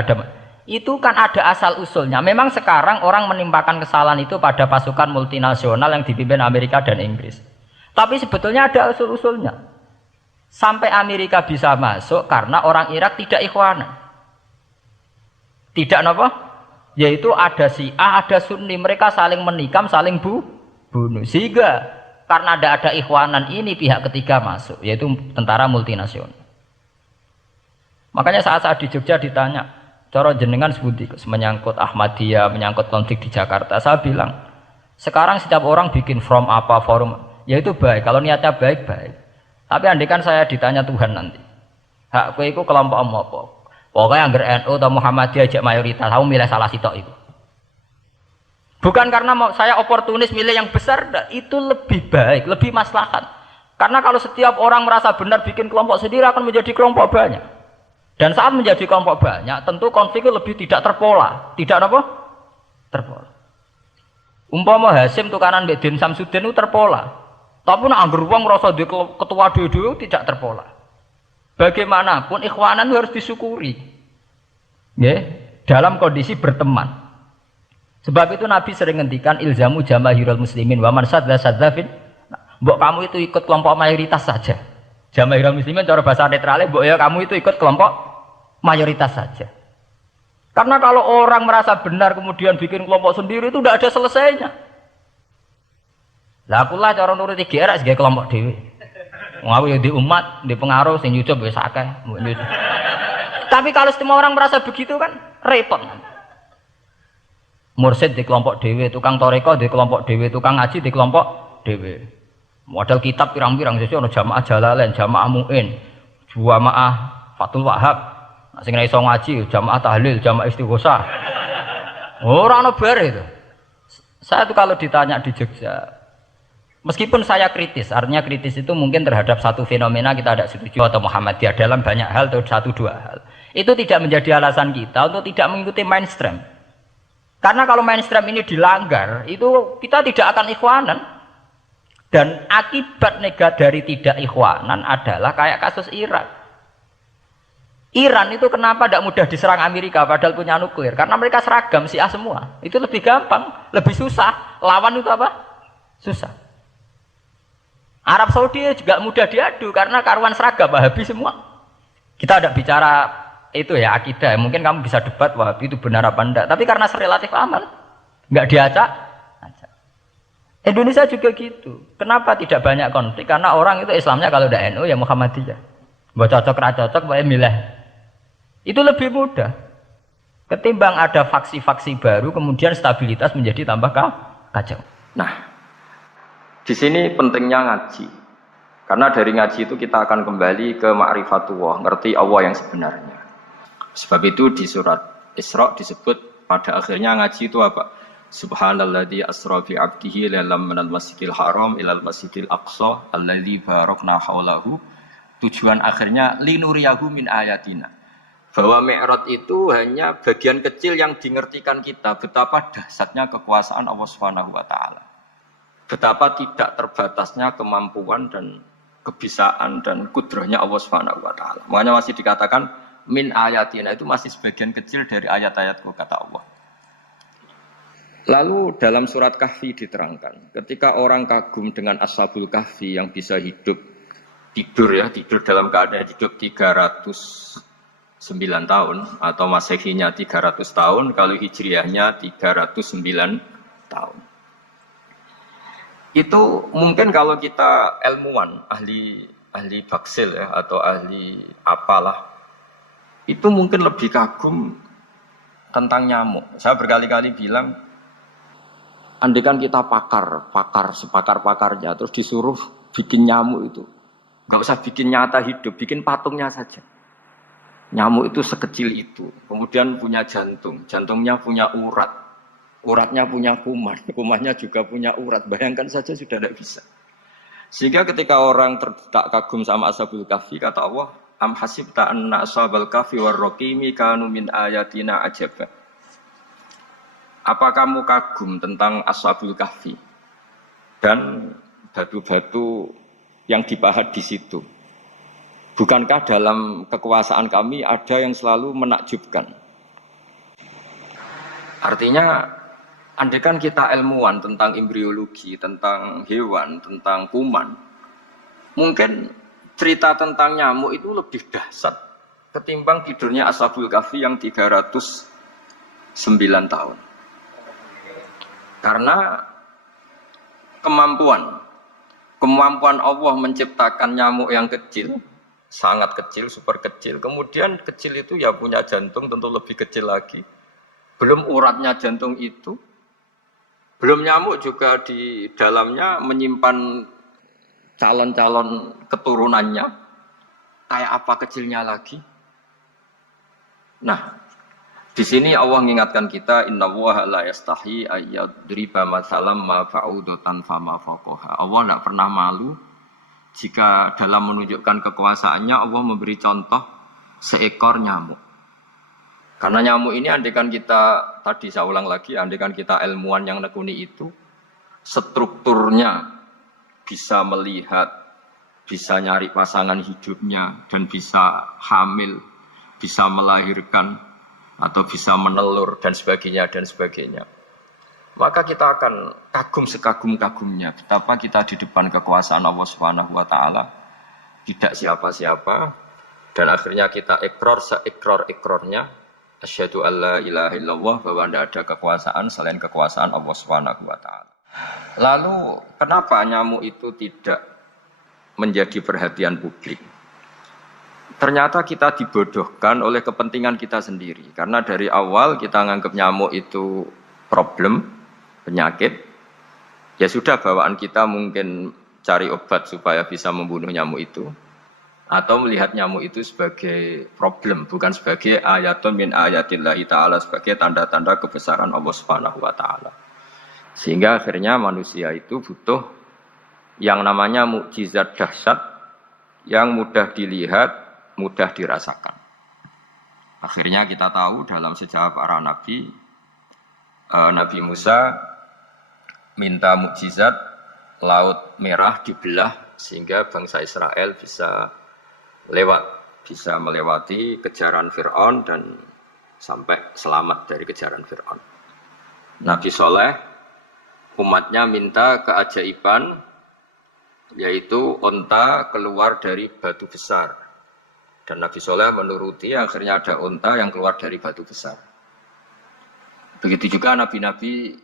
itu kan ada asal usulnya. Memang sekarang orang menimpakan kesalahan itu pada pasukan multinasional yang dipimpin Amerika dan Inggris. Tapi sebetulnya ada usul-usulnya. Sampai Amerika bisa masuk karena orang Irak tidak ikhwan. Tidak apa? Yaitu ada Syiah, ada Sunni, mereka saling menikam, saling bunuh. Sehingga karena ada ikhwanan ini pihak ketiga masuk, yaitu tentara multinasional. Makanya saat di Jogja ditanya, cara jenengan sebuti menyangkut Ahmadiyah, menyangkut konflik di Jakarta, saya bilang sekarang setiap orang bikin forum apa forum, ya itu baik kalau niatnya baik-baik. Tapi andaikan saya ditanya Tuhan nanti, hak kowe iku kelompok apa? Pokoknya anggar NU atau Muhammadiyah ajak mayoritas, kamu milih salah sitok itu. Bukan karena saya oportunis milih yang besar, itu lebih baik, lebih maslahat. Karena kalau setiap orang merasa benar bikin kelompok sendiri akan menjadi kelompok banyak. Dan saat menjadi kelompok banyak, tentu konflik lebih tidak terpola. Tidak apa? Terpola. Umpama Hasim tukaran mbek Din Samsudin itu terpola. Tapi nek anggar wong ngrasa duwe ketua dhewe tidak terpola. Bagaimanapun ikhwanan itu harus disyukuri. Nggih, dalam kondisi berteman. Sebab itu Nabi sering ngendikan ilzamu jamaahirul muslimin wa man sadza sadzafin. Mbok kamu itu ikut kelompok mayoritas saja. Jamaahirul muslimin cara bahasa netralnya mbok ya kamu itu ikut kelompok mayoritas saja. Karena kalau orang merasa benar kemudian bikin kelompok sendiri itu tidak ada selesainya. Lah aku lah cara nuruti GR sebagai kelompok dhewe. Wong aku ya di umat, di pengaruh sing nyucup wis akeh. Tapi kalau semua orang merasa begitu kan repot. Mursyid di kelompok dhewe, tukang toreko di kelompok dhewe, tukang ngaji di kelompok dhewe. Modal kitab pirang-pirang sesuk ana jamaah Jalalain, jamaah Muin, jamaah Fathul Wahhab. Nek sing ora iso ngaji jamaah tahlil, jamaah istighosah. Ora ana bare itu. Saya tuh kalau ditanya di Jogja, meskipun saya kritis, artinya kritis itu mungkin terhadap satu fenomena kita tidak setuju atau Muhammadiyah dalam banyak hal atau satu dua hal. Itu tidak menjadi alasan kita untuk tidak mengikuti mainstream. Karena kalau mainstream ini dilanggar, itu kita tidak akan ikhwanan. Dan akibat negatif dari tidak ikhwanan adalah kayak kasus Iran. Iran itu kenapa tidak mudah diserang Amerika padahal punya nuklir? Karena mereka seragam Syiah semua. Itu lebih gampang, lebih susah. Lawan itu apa? Susah. Arab Saudi juga mudah diadu karena karuan seragam Wahabi semua. Kita tidak bicara itu ya akidah, mungkin kamu bisa debat Wahabi itu benar apa enggak, tapi karena relatif aman nggak diacak. Indonesia juga gitu. Kenapa tidak banyak konflik? Karena orang itu Islamnya kalau udah NU ya Muhammadiyah, buat cocok cocok boleh milih, itu lebih mudah ketimbang ada faksi-faksi baru kemudian stabilitas menjadi tambah kacau. Nah, di sini pentingnya ngaji, karena dari ngaji itu kita akan kembali ke ma'rifatullah, ngerti Allah yang sebenarnya. Sebab itu di surat Isra disebut pada akhirnya ngaji itu apa? Subhanalladzi asra bi 'abdihi lailam minal masjidil haram ilal masjidil aqsa alladzi barakna haulahu. Tujuan akhirnya linuriyahu min ayatina. Bahwa Mi'raj itu hanya bagian kecil yang dingertikan kita betapa dahsyatnya kekuasaan Allah Subhanahu wa taala. Betapa tidak terbatasnya kemampuan dan kebisaan dan kudrahnya Allah Subhanahu wa taala. Makanya masih dikatakan min ayatina, itu masih sebagian kecil dari ayat-ayatku kata Allah. Lalu dalam surat Kahfi diterangkan, ketika orang kagum dengan Ashabul Kahfi yang bisa tidur dalam keadaan hidup 309 tahun atau Masehinya 300 tahun, kalau Hijriahnya 309 tahun. Itu mungkin kalau kita ilmuwan, ahli baksil ya atau ahli apalah, itu mungkin lebih kagum tentang nyamuk. Saya berkali-kali bilang, andaikan kita pakar-pakarnya, terus disuruh bikin nyamuk itu, nggak usah bikin nyata hidup, bikin patungnya saja. Nyamuk itu sekecil itu, kemudian punya jantung, jantungnya punya urat, uratnya punya kuman, kumannya juga punya urat. Bayangkan saja sudah tidak bisa. Sehingga ketika orang tak kagum sama Ashabul Kahfi, kata Allah, am hasibta anna ashabal kahfi warraqimi kanu min ayatina ajaba. Apa kamu kagum tentang Ashabul Kahfi dan batu-batu yang dipahat di situ? Bukankah dalam kekuasaan kami ada yang selalu menakjubkan? Artinya, andaikan kita ilmuwan tentang embriologi, tentang hewan, tentang kuman, mungkin cerita tentang nyamuk itu lebih dahsyat ketimbang tidurnya Ashabul Kahfi yang 309 tahun. Karena kemampuan Allah menciptakan nyamuk yang kecil, sangat kecil, super kecil. Kemudian kecil itu ya punya jantung tentu lebih kecil lagi. Belum uratnya jantung itu, belum nyamuk juga di dalamnya menyimpan calon-calon keturunannya, kayak apa kecilnya lagi. Nah, di sini Allah mengingatkan kita, innallaha la yastahi ayyadriba matsalam ma ba'udatan fama fawqaha. Allah tidak pernah malu jika dalam menunjukkan kekuasaannya Allah memberi contoh seekor nyamuk. Karena nyamuk ini andaikan kita, tadi saya ulang lagi, andaikan kita ilmuwan yang nekuni itu, strukturnya bisa melihat, bisa nyari pasangan hidupnya, dan bisa hamil, bisa melahirkan, atau bisa menelur, dan sebagainya, dan sebagainya. Maka kita akan kagum sekagum-kagumnya betapa kita di depan kekuasaan Allah Subhanahu wa taala tidak siapa-siapa dan akhirnya kita ikrar seikrar-ikrarnya asyhadu alla ilaha illallah bahwa tidak ada kekuasaan selain kekuasaan Allah Subhanahu wa taala. Lalu kenapa nyamuk itu tidak menjadi perhatian publik? Ternyata kita dibodohkan oleh kepentingan kita sendiri karena dari awal kita menganggap nyamuk itu problem penyakit, ya sudah bawaan kita mungkin cari obat supaya bisa membunuh nyamuk itu, atau melihat nyamuk itu sebagai problem, bukan sebagai ayatun min ayatillahi ta'ala, sebagai tanda-tanda kebesaran Allah Subhanahu wa ta'ala. Sehingga akhirnya manusia itu butuh yang namanya mukjizat dahsyat yang mudah dilihat, mudah dirasakan. Akhirnya kita tahu dalam sejarah para nabi, Nabi Musa minta mukjizat laut merah dibelah sehingga bangsa Israel bisa melewati kejaran Fir'aun dan sampai selamat dari kejaran Fir'aun. Nabi Soleh umatnya minta keajaiban yaitu onta keluar dari batu besar dan Nabi Soleh menuruti, akhirnya ada onta yang keluar dari batu besar. Begitu juga nabi-nabi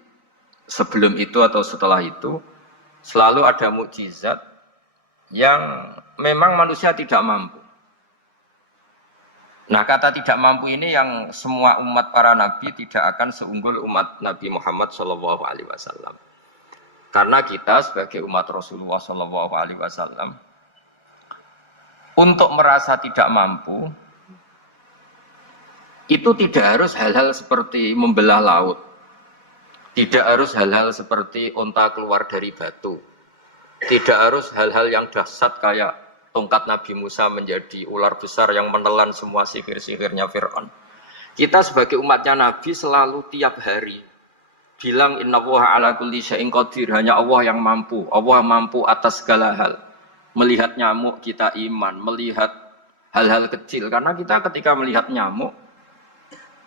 sebelum itu atau setelah itu selalu ada mukjizat yang memang manusia tidak mampu. Nah, kata tidak mampu ini yang semua umat para nabi tidak akan seunggul umat Nabi Muhammad SAW. Karena kita sebagai umat Rasulullah SAW untuk merasa tidak mampu itu tidak harus hal-hal seperti membelah laut. Tidak harus hal-hal seperti onta keluar dari batu. Tidak harus hal-hal yang dahsyat kayak tongkat Nabi Musa menjadi ular besar yang menelan semua sihir-sihirnya Fir'aun. Kita sebagai umatnya Nabi selalu tiap hari bilang innallaha ala kulli syai'in qadir, hanya Allah yang mampu. Allah mampu atas segala hal. Melihat nyamuk kita iman, melihat hal-hal kecil. Karena kita ketika melihat nyamuk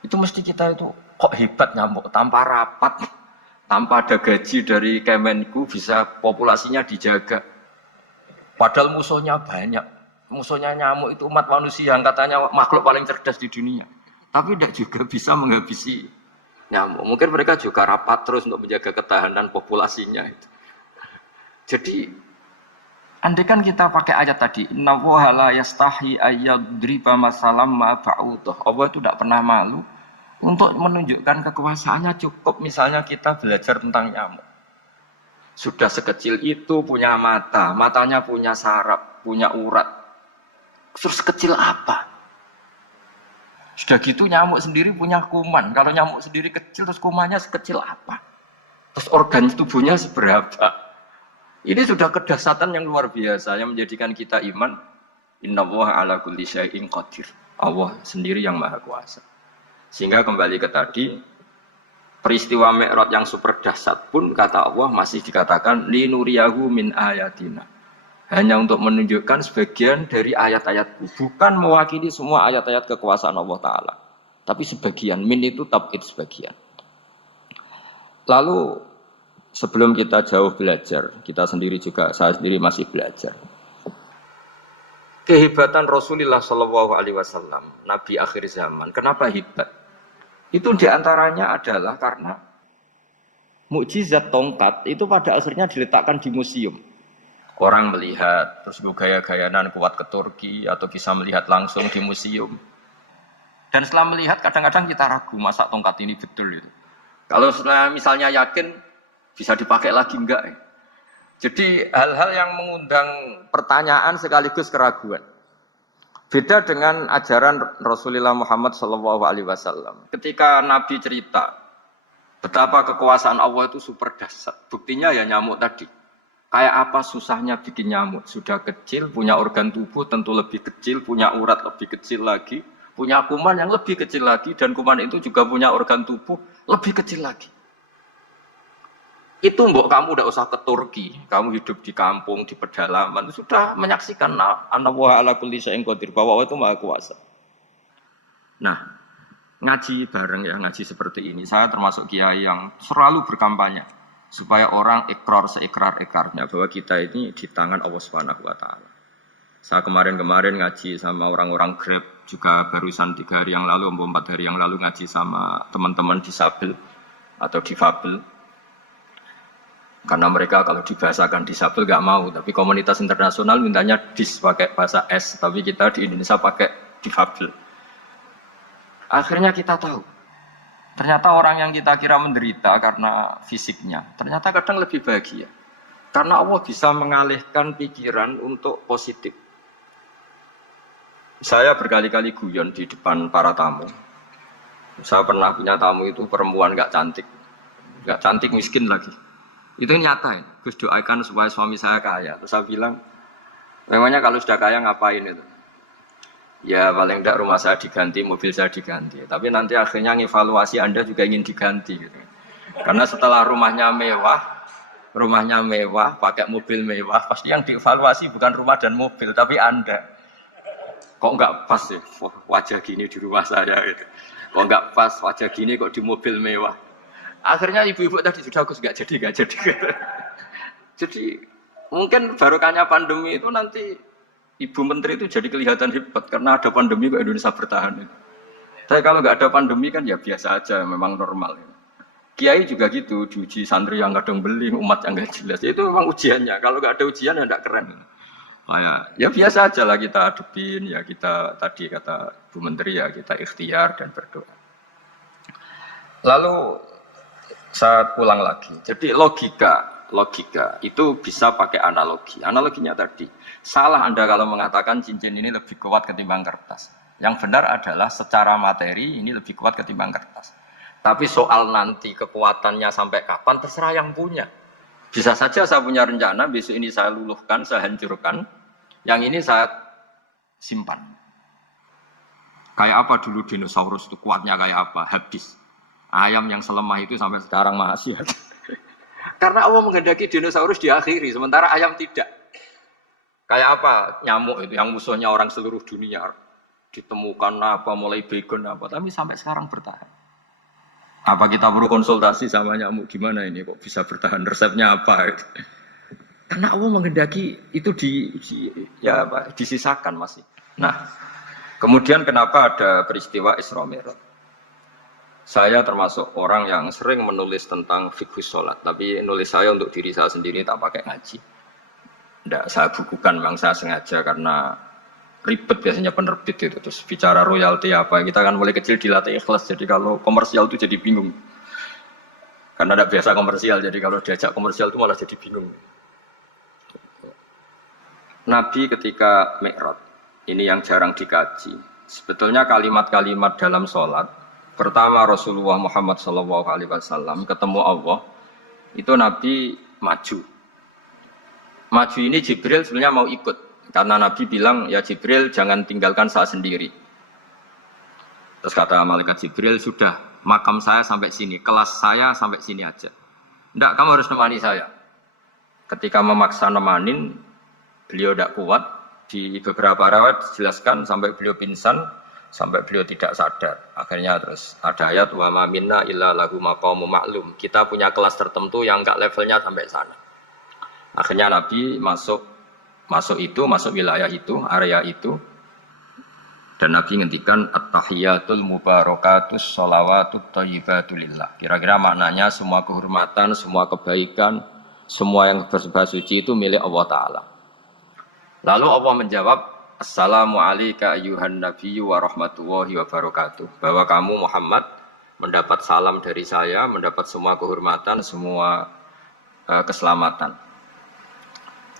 itu mesti kita itu kok hebat nyamuk tanpa rapat. Tanpa ada gaji dari Kemenku bisa populasinya dijaga. Padahal musuhnya banyak. Musuhnya nyamuk itu umat manusia yang katanya makhluk paling cerdas di dunia. Tapi tidak juga bisa menghabisi nyamuk. Mungkin mereka juga rapat terus untuk menjaga ketahanan populasinya. Jadi, andaikan kita pakai ayat tadi, innallaha la yastahi ayyadriba masalam ma ba'udah. Allah itu tidak pernah malu. Untuk menunjukkan kekuasaannya cukup misalnya kita belajar tentang nyamuk. Sudah sekecil itu punya mata, matanya punya saraf, punya urat. Terus sekecil apa? Sudah gitu nyamuk sendiri punya kuman. Kalau nyamuk sendiri kecil terus kumannya sekecil apa? Terus organ tubuhnya seberapa? Ini sudah kedahsyatan yang luar biasa yang menjadikan kita iman. Innallaha ala kulli syai'in qadir. Allah sendiri yang maha kuasa. Sehingga kembali ke tadi, peristiwa Mi'raj yang super dahsyat pun kata Allah masih dikatakan linuriyahu min ayatina. Hanya untuk menunjukkan sebagian dari ayat-ayatku, bukan mewakili semua ayat-ayat kekuasaan Allah Ta'ala. Tapi sebagian, min itu tab'id sebagian. Lalu sebelum kita jauh belajar, kita sendiri juga, saya sendiri masih belajar. Kehebatan Rasulullah SAW, Nabi akhir zaman, kenapa hebat? Itu diantaranya adalah karena mukjizat tongkat itu pada akhirnya diletakkan di museum. Orang melihat, terus gaya-gayanan kuat ke Turki atau bisa melihat langsung di museum. Dan setelah melihat kadang-kadang kita ragu masa tongkat ini betul itu. Kalau setelah misalnya yakin bisa dipakai lagi enggak? Jadi hal-hal yang mengundang pertanyaan sekaligus keraguan. Beda dengan ajaran Rasulullah Muhammad SAW. Ketika Nabi cerita betapa kekuasaan Allah itu super dahsyat, buktinya ya nyamuk tadi. Kayak apa susahnya bikin nyamuk? Sudah kecil, punya organ tubuh tentu lebih kecil, punya urat lebih kecil lagi, punya kuman yang lebih kecil lagi, dan kuman itu juga punya organ tubuh lebih kecil lagi. Itu mbok kamu udah usah ke Turki, kamu hidup di kampung, di pedalaman, sudah menyaksikan ana wa ala kulli syai'in qadir, bahwa Allah itu maha kuasa. Nah, ngaji bareng ya, ngaji seperti ini. Saya termasuk kiai yang selalu berkampanye supaya orang ikrar seikrar-ikrarnya bahwa kita ini di tangan Allah Subhanahu wa taala. Saya kemarin-kemarin ngaji sama orang-orang Grab, juga barusan 3 hari yang lalu, 4 hari yang lalu ngaji sama teman-teman disabel atau difabel. Karena mereka kalau dibahasakan disabel gak mau, tapi komunitas internasional mintanya dis pakai bahasa S, tapi kita di Indonesia pakai difabel. Akhirnya kita tahu, ternyata orang yang kita kira menderita karena fisiknya, ternyata kadang lebih bahagia. Karena Allah bisa mengalihkan pikiran untuk positif. Saya berkali-kali guyon di depan para tamu. Saya pernah punya tamu itu perempuan gak cantik miskin lagi. Itu nyata ya, Gus doakan supaya suami saya kaya. Terus saya bilang, memangnya kalau sudah kaya ngapain itu? Ya paling tidak rumah saya diganti, mobil saya diganti. Tapi nanti akhirnya evaluasi Anda juga ingin diganti. Gitu. Karena setelah rumahnya mewah, pakai mobil mewah, pasti yang dievaluasi bukan rumah dan mobil, tapi Anda. Kok nggak pas ya wajah gini di rumah saya? Gitu. Kok nggak pas wajah gini kok di mobil mewah? Akhirnya ibu-ibu tadi sudah aku nggak jadi. Gitu. Jadi mungkin barokahnya pandemi itu nanti Ibu Menteri itu jadi kelihatan hebat karena ada pandemi kok Indonesia bertahan. Tapi kalau nggak ada pandemi kan ya biasa aja, memang normal. Kiai juga gitu, diuji santri yang kadang beli, umat yang nggak jelas. Itu memang ujiannya. Kalau nggak ada ujian ya nggak keren. Kayak ya biasa aja lah kita hadepin, ya kita tadi kata Bu Menteri ya kita ikhtiar dan berdoa. Lalu saya pulang lagi. Jadi logika itu bisa pakai analogi. Analoginya tadi, salah Anda kalau mengatakan cincin ini lebih kuat ketimbang kertas. Yang benar adalah secara materi ini lebih kuat ketimbang kertas. Tapi soal nanti kekuatannya sampai kapan terserah yang punya. Bisa saja saya punya rencana besok ini saya luluhkan, saya hancurkan. Yang ini saya simpan. Kayak apa dulu dinosaurus itu kuatnya kayak apa? Habis. Ayam yang selemah itu sampai sekarang masih ada. Karena Allah menghendaki dinosaurus diakhiri, sementara ayam tidak. Kayak apa nyamuk itu yang musuhnya orang seluruh dunia. Ditemukan apa, mulai begon apa, tapi sampai sekarang bertahan. Apa kita perlu konsultasi sama nyamuk gimana ini kok bisa bertahan, resepnya apa? Karena Allah menghendaki itu disisakan masih. Nah, kemudian kenapa ada peristiwa Isra Mi'raj? Saya termasuk orang yang sering menulis tentang fikih sholat, tapi nulis saya untuk diri saya sendiri tak pakai ngaji. Tidak, saya bukukan, memang saya sengaja karena ribet biasanya penerbit itu. Terus bicara royalti apa, kita kan mulai kecil dilatih ikhlas, jadi kalau komersial itu jadi bingung. Karena tidak biasa komersial, jadi kalau diajak komersial itu malah jadi bingung. Nabi ketika Mi'raj, ini yang jarang dikaji. Sebetulnya kalimat-kalimat dalam sholat, pertama Rasulullah Muhammad SAW ketemu Allah, itu Nabi maju. Maju ini Jibril sebenarnya mau ikut, karena Nabi bilang, ya Jibril jangan tinggalkan saya sendiri. Terus kata malaikat Jibril, sudah makam saya sampai sini, kelas saya sampai sini aja. Tidak, kamu harus nemani saya. Ketika memaksa nemanin, beliau tidak kuat. Di beberapa riwayat dijelaskan sampai beliau pingsan, sampai beliau tidak sadar. Akhirnya terus ada ayat wa ma minna illa lahu maqamun ma'lum. Kita punya kelas tertentu yang enggak levelnya sampai sana. Akhirnya Nabi masuk wilayah itu, area itu. Dan Nabi ngendikan at-tahiyatul mubarakatus sholawatut thayyibatul lillah. Kira-kira maknanya semua kehormatan, semua kebaikan, semua yang bersembah suci itu milik Allah Ta'ala. Lalu Allah menjawab, Assalamu alayka ayyuhan nabiyyu wa rahmatullahi wa barakatuh. Bahwa kamu Muhammad mendapat salam dari saya, mendapat semua kehormatan, semua keselamatan.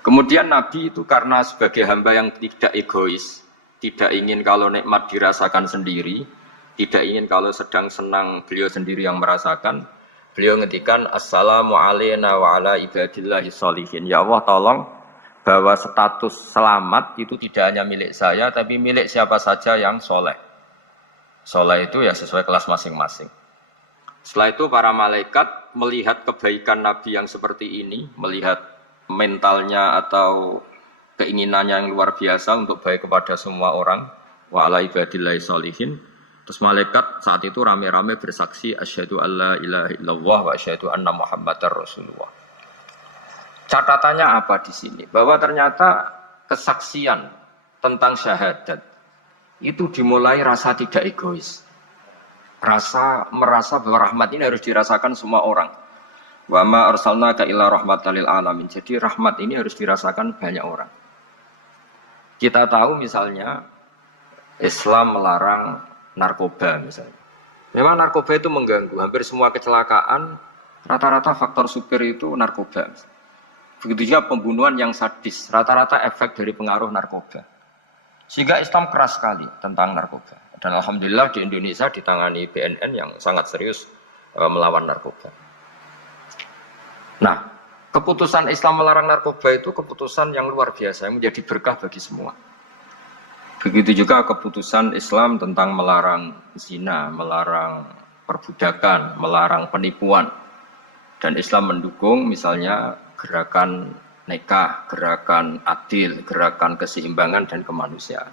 Kemudian Nabi itu karena sebagai hamba yang tidak egois, tidak ingin kalau nikmat dirasakan sendiri, tidak ingin kalau sedang senang beliau sendiri yang merasakan, Beliau ngendikan assalamu alayna wa ala ibadillahi sholihin. Ya Allah tolong bahwa status selamat itu tidak hanya milik saya tapi milik siapa saja yang soleh. Soleh itu ya sesuai kelas masing-masing. Setelah itu para malaikat melihat kebaikan Nabi yang seperti ini, melihat mentalnya atau keinginannya yang luar biasa untuk baik kepada semua orang, wa ala ibadillahi sholihin. Terus malaikat saat itu rame-rame bersaksi asyhadu alla ilaha illallah wa asyhadu anna muhammadar rasulullah. Catatannya apa di sini? Bahwa ternyata kesaksian tentang syahadat itu dimulai rasa tidak egois. Merasa bahwa rahmat ini harus dirasakan semua orang. Wa ma arsalnaka illa rahmatan lil alamin. Jadi rahmat ini harus dirasakan banyak orang. Kita tahu misalnya Islam melarang narkoba misalnya. Memang narkoba itu mengganggu. Hampir semua kecelakaan rata-rata faktor supir itu narkoba. Begitu juga pembunuhan yang sadis, rata-rata efek dari pengaruh narkoba. Sehingga Islam keras sekali tentang narkoba. Dan alhamdulillah di Indonesia ditangani BNN yang sangat serius melawan narkoba. Nah, keputusan Islam melarang narkoba itu keputusan yang luar biasa, yang menjadi berkah bagi semua. Begitu juga keputusan Islam tentang melarang zina, melarang perbudakan, melarang penipuan. Dan Islam mendukung misalnya gerakan nikah, gerakan adil, gerakan keseimbangan dan kemanusiaan.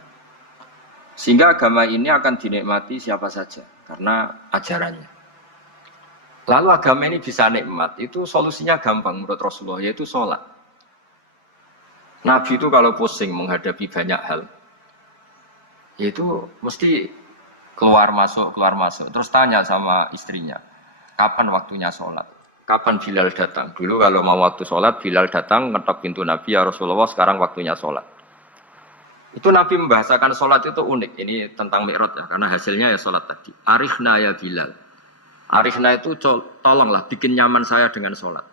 Sehingga agama ini akan dinikmati siapa saja karena ajarannya. Lalu agama ini bisa nikmat, itu solusinya gampang menurut Rasulullah, yaitu sholat. Nabi itu kalau pusing menghadapi banyak hal, yaitu mesti keluar masuk, terus tanya sama istrinya, kapan waktunya sholat? Kapan Bilal datang? Dulu kalau mau waktu sholat, Bilal datang, ngetok pintu Nabi, ya Rasulullah sekarang waktunya sholat. Itu Nabi membahasakan sholat itu unik, ini tentang Mi'raj ya, karena hasilnya ya sholat tadi. Arikhna ya Bilal. Arikhna itu tolonglah bikin nyaman saya dengan sholat.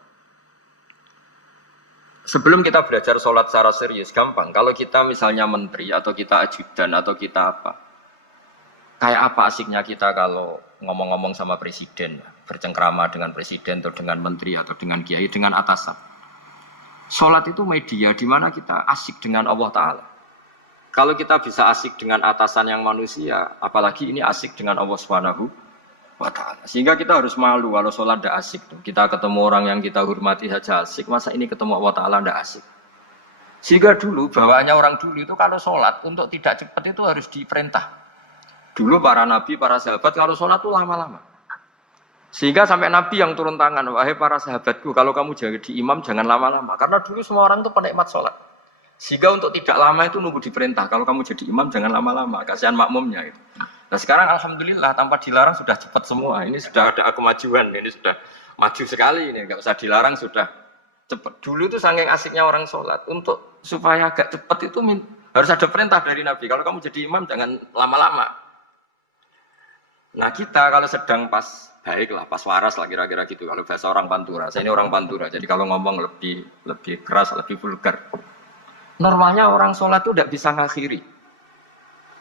Sebelum kita belajar sholat secara serius, gampang. Kalau kita misalnya menteri, atau kita ajudan, atau kita apa. Kayak apa asiknya kita kalau ngomong-ngomong sama presiden, bercengkrama dengan presiden, atau dengan menteri, atau dengan kiai, dengan atasan. Sholat itu media di mana kita asik dengan Allah Ta'ala. Kalau kita bisa asik dengan atasan yang manusia, apalagi ini asik dengan Allah Subhanahu wa Ta'ala. Sehingga kita harus malu kalau sholat tidak asik. Kita ketemu orang yang kita hormati saja asik, masa ini ketemu Allah Ta'ala tidak asik. Sehingga dulu, bawaannya orang dulu itu kalau sholat, untuk tidak cepat itu harus diperintah. Dulu para nabi, para sahabat kalau sholat itu lama-lama. Sehingga sampai nabi yang turun tangan, wahai para sahabatku, kalau kamu jadi imam jangan lama-lama. Karena dulu semua orang itu penikmat sholat. Sehingga untuk tidak lama itu nunggu diperintah. Kalau kamu jadi imam jangan lama-lama, kasihan makmumnya itu. Nah sekarang alhamdulillah tanpa dilarang sudah cepat semua. Ini sudah ada kemajuan, ini sudah maju sekali. Ini nggak usah dilarang sudah cepat. Dulu itu saking asiknya orang sholat. Untuk supaya agak cepat itu harus ada perintah dari Nabi. Kalau kamu jadi imam jangan lama-lama. Nah kita kalau sedang pas baiklah, pas waras lah kira-kira gitu. Kalau bahasa orang Pantura, saya ini orang Pantura. Jadi kalau ngomong lebih keras, lebih vulgar. Normalnya orang sholat itu tidak bisa ngakhiri.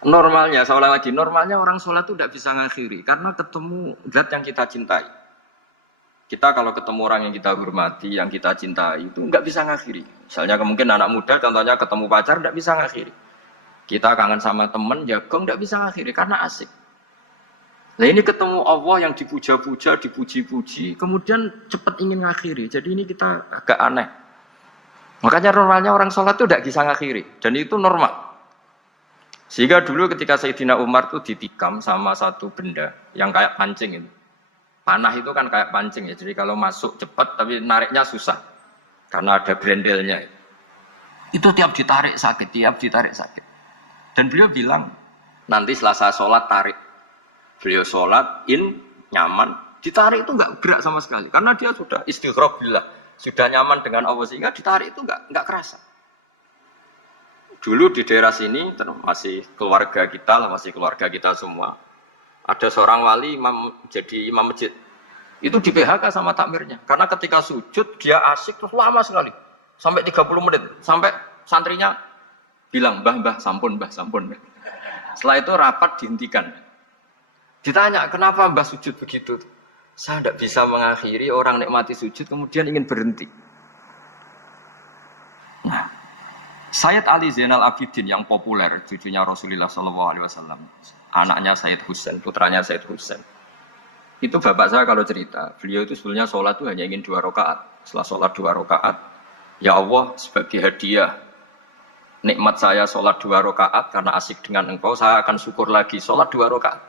Normalnya, saya ulang lagi, normalnya orang sholat itu tidak bisa ngakhiri. Karena ketemu zat yang kita cintai. Kita kalau ketemu orang yang kita hormati, yang kita cintai, itu nggak bisa ngakhiri. Misalnya mungkin anak muda, contohnya ketemu pacar, tidak bisa ngakhiri. Kita kangen sama teman, jagung, tidak bisa ngakhiri, karena asik. Nah ini ketemu Allah yang dipuja-puja, dipuji-puji, kemudian cepat ingin ngakhiri. Jadi ini kita agak aneh. Makanya normalnya orang sholat itu tidak bisa ngakhiri. Dan itu normal. Sehingga dulu ketika Sayyidina Umar itu ditikam sama satu benda yang kayak pancing itu. Panah itu kan kayak pancing ya. Jadi kalau masuk cepat tapi nariknya susah. Karena ada grendelnya. Itu tiap ditarik sakit. Dan beliau bilang, nanti setelah saya sholat tarik. Beliau sholat, nyaman. Ditarik itu nggak gerak sama sekali. Karena dia sudah istighraq billah. Sudah nyaman dengan Allah sehingga ditarik itu nggak kerasa. Dulu di daerah sini masih keluarga kita semua. Ada seorang wali jadi imam masjid. Itu di PHK sama takmirnya. Karena ketika sujud dia asik terus lama sekali. Sampai 30 menit. Sampai santrinya bilang, mbah, sampun. Setelah itu rapat dihentikan. Ditanya, kenapa mbah sujud begitu? Saya tidak bisa mengakhiri orang nikmati sujud kemudian ingin berhenti. Nah, Sayyid Ali Zainal Abidin yang populer, cucunya Rasulullah SAW, anaknya Sayyid Husain, putranya Sayyid Husain. Itu bapak saya kalau cerita, beliau itu sebetulnya sholat itu hanya ingin 2 rakaat. Setelah sholat 2 rakaat, ya Allah sebagai hadiah nikmat saya sholat 2 rakaat karena asik dengan engkau, saya akan syukur lagi sholat 2 rakaat.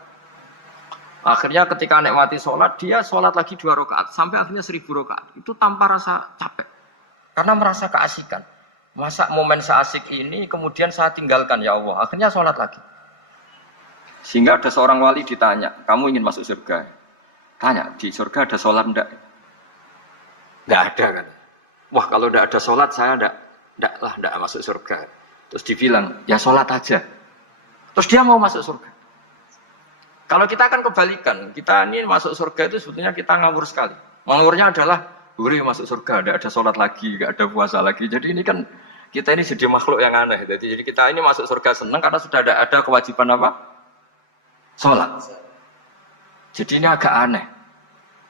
Akhirnya ketika nikmati sholat, dia sholat lagi 2 rakaat sampai akhirnya 1000 rakaat. Itu tanpa rasa capek, karena merasa keasikan. Masa momen seasik ini kemudian saya tinggalkan ya Allah. Akhirnya sholat lagi. Sehingga ada seorang wali ditanya, kamu ingin masuk surga? Tanya, di surga ada sholat enggak? Enggak ada kan? Wah kalau enggak ada sholat saya enggak masuk surga. Terus dibilang, ya sholat aja. Terus dia mau masuk surga. Kalau kita akan kebalikan, kita ini masuk surga itu sebetulnya kita ngawur sekali. Ngawurnya adalah, hore masuk surga, enggak ada sholat lagi, enggak ada puasa lagi. Jadi ini kan, kita ini jadi makhluk yang aneh. Jadi kita ini masuk surga senang karena sudah ada kewajiban apa? Sholat. Jadi ini agak aneh.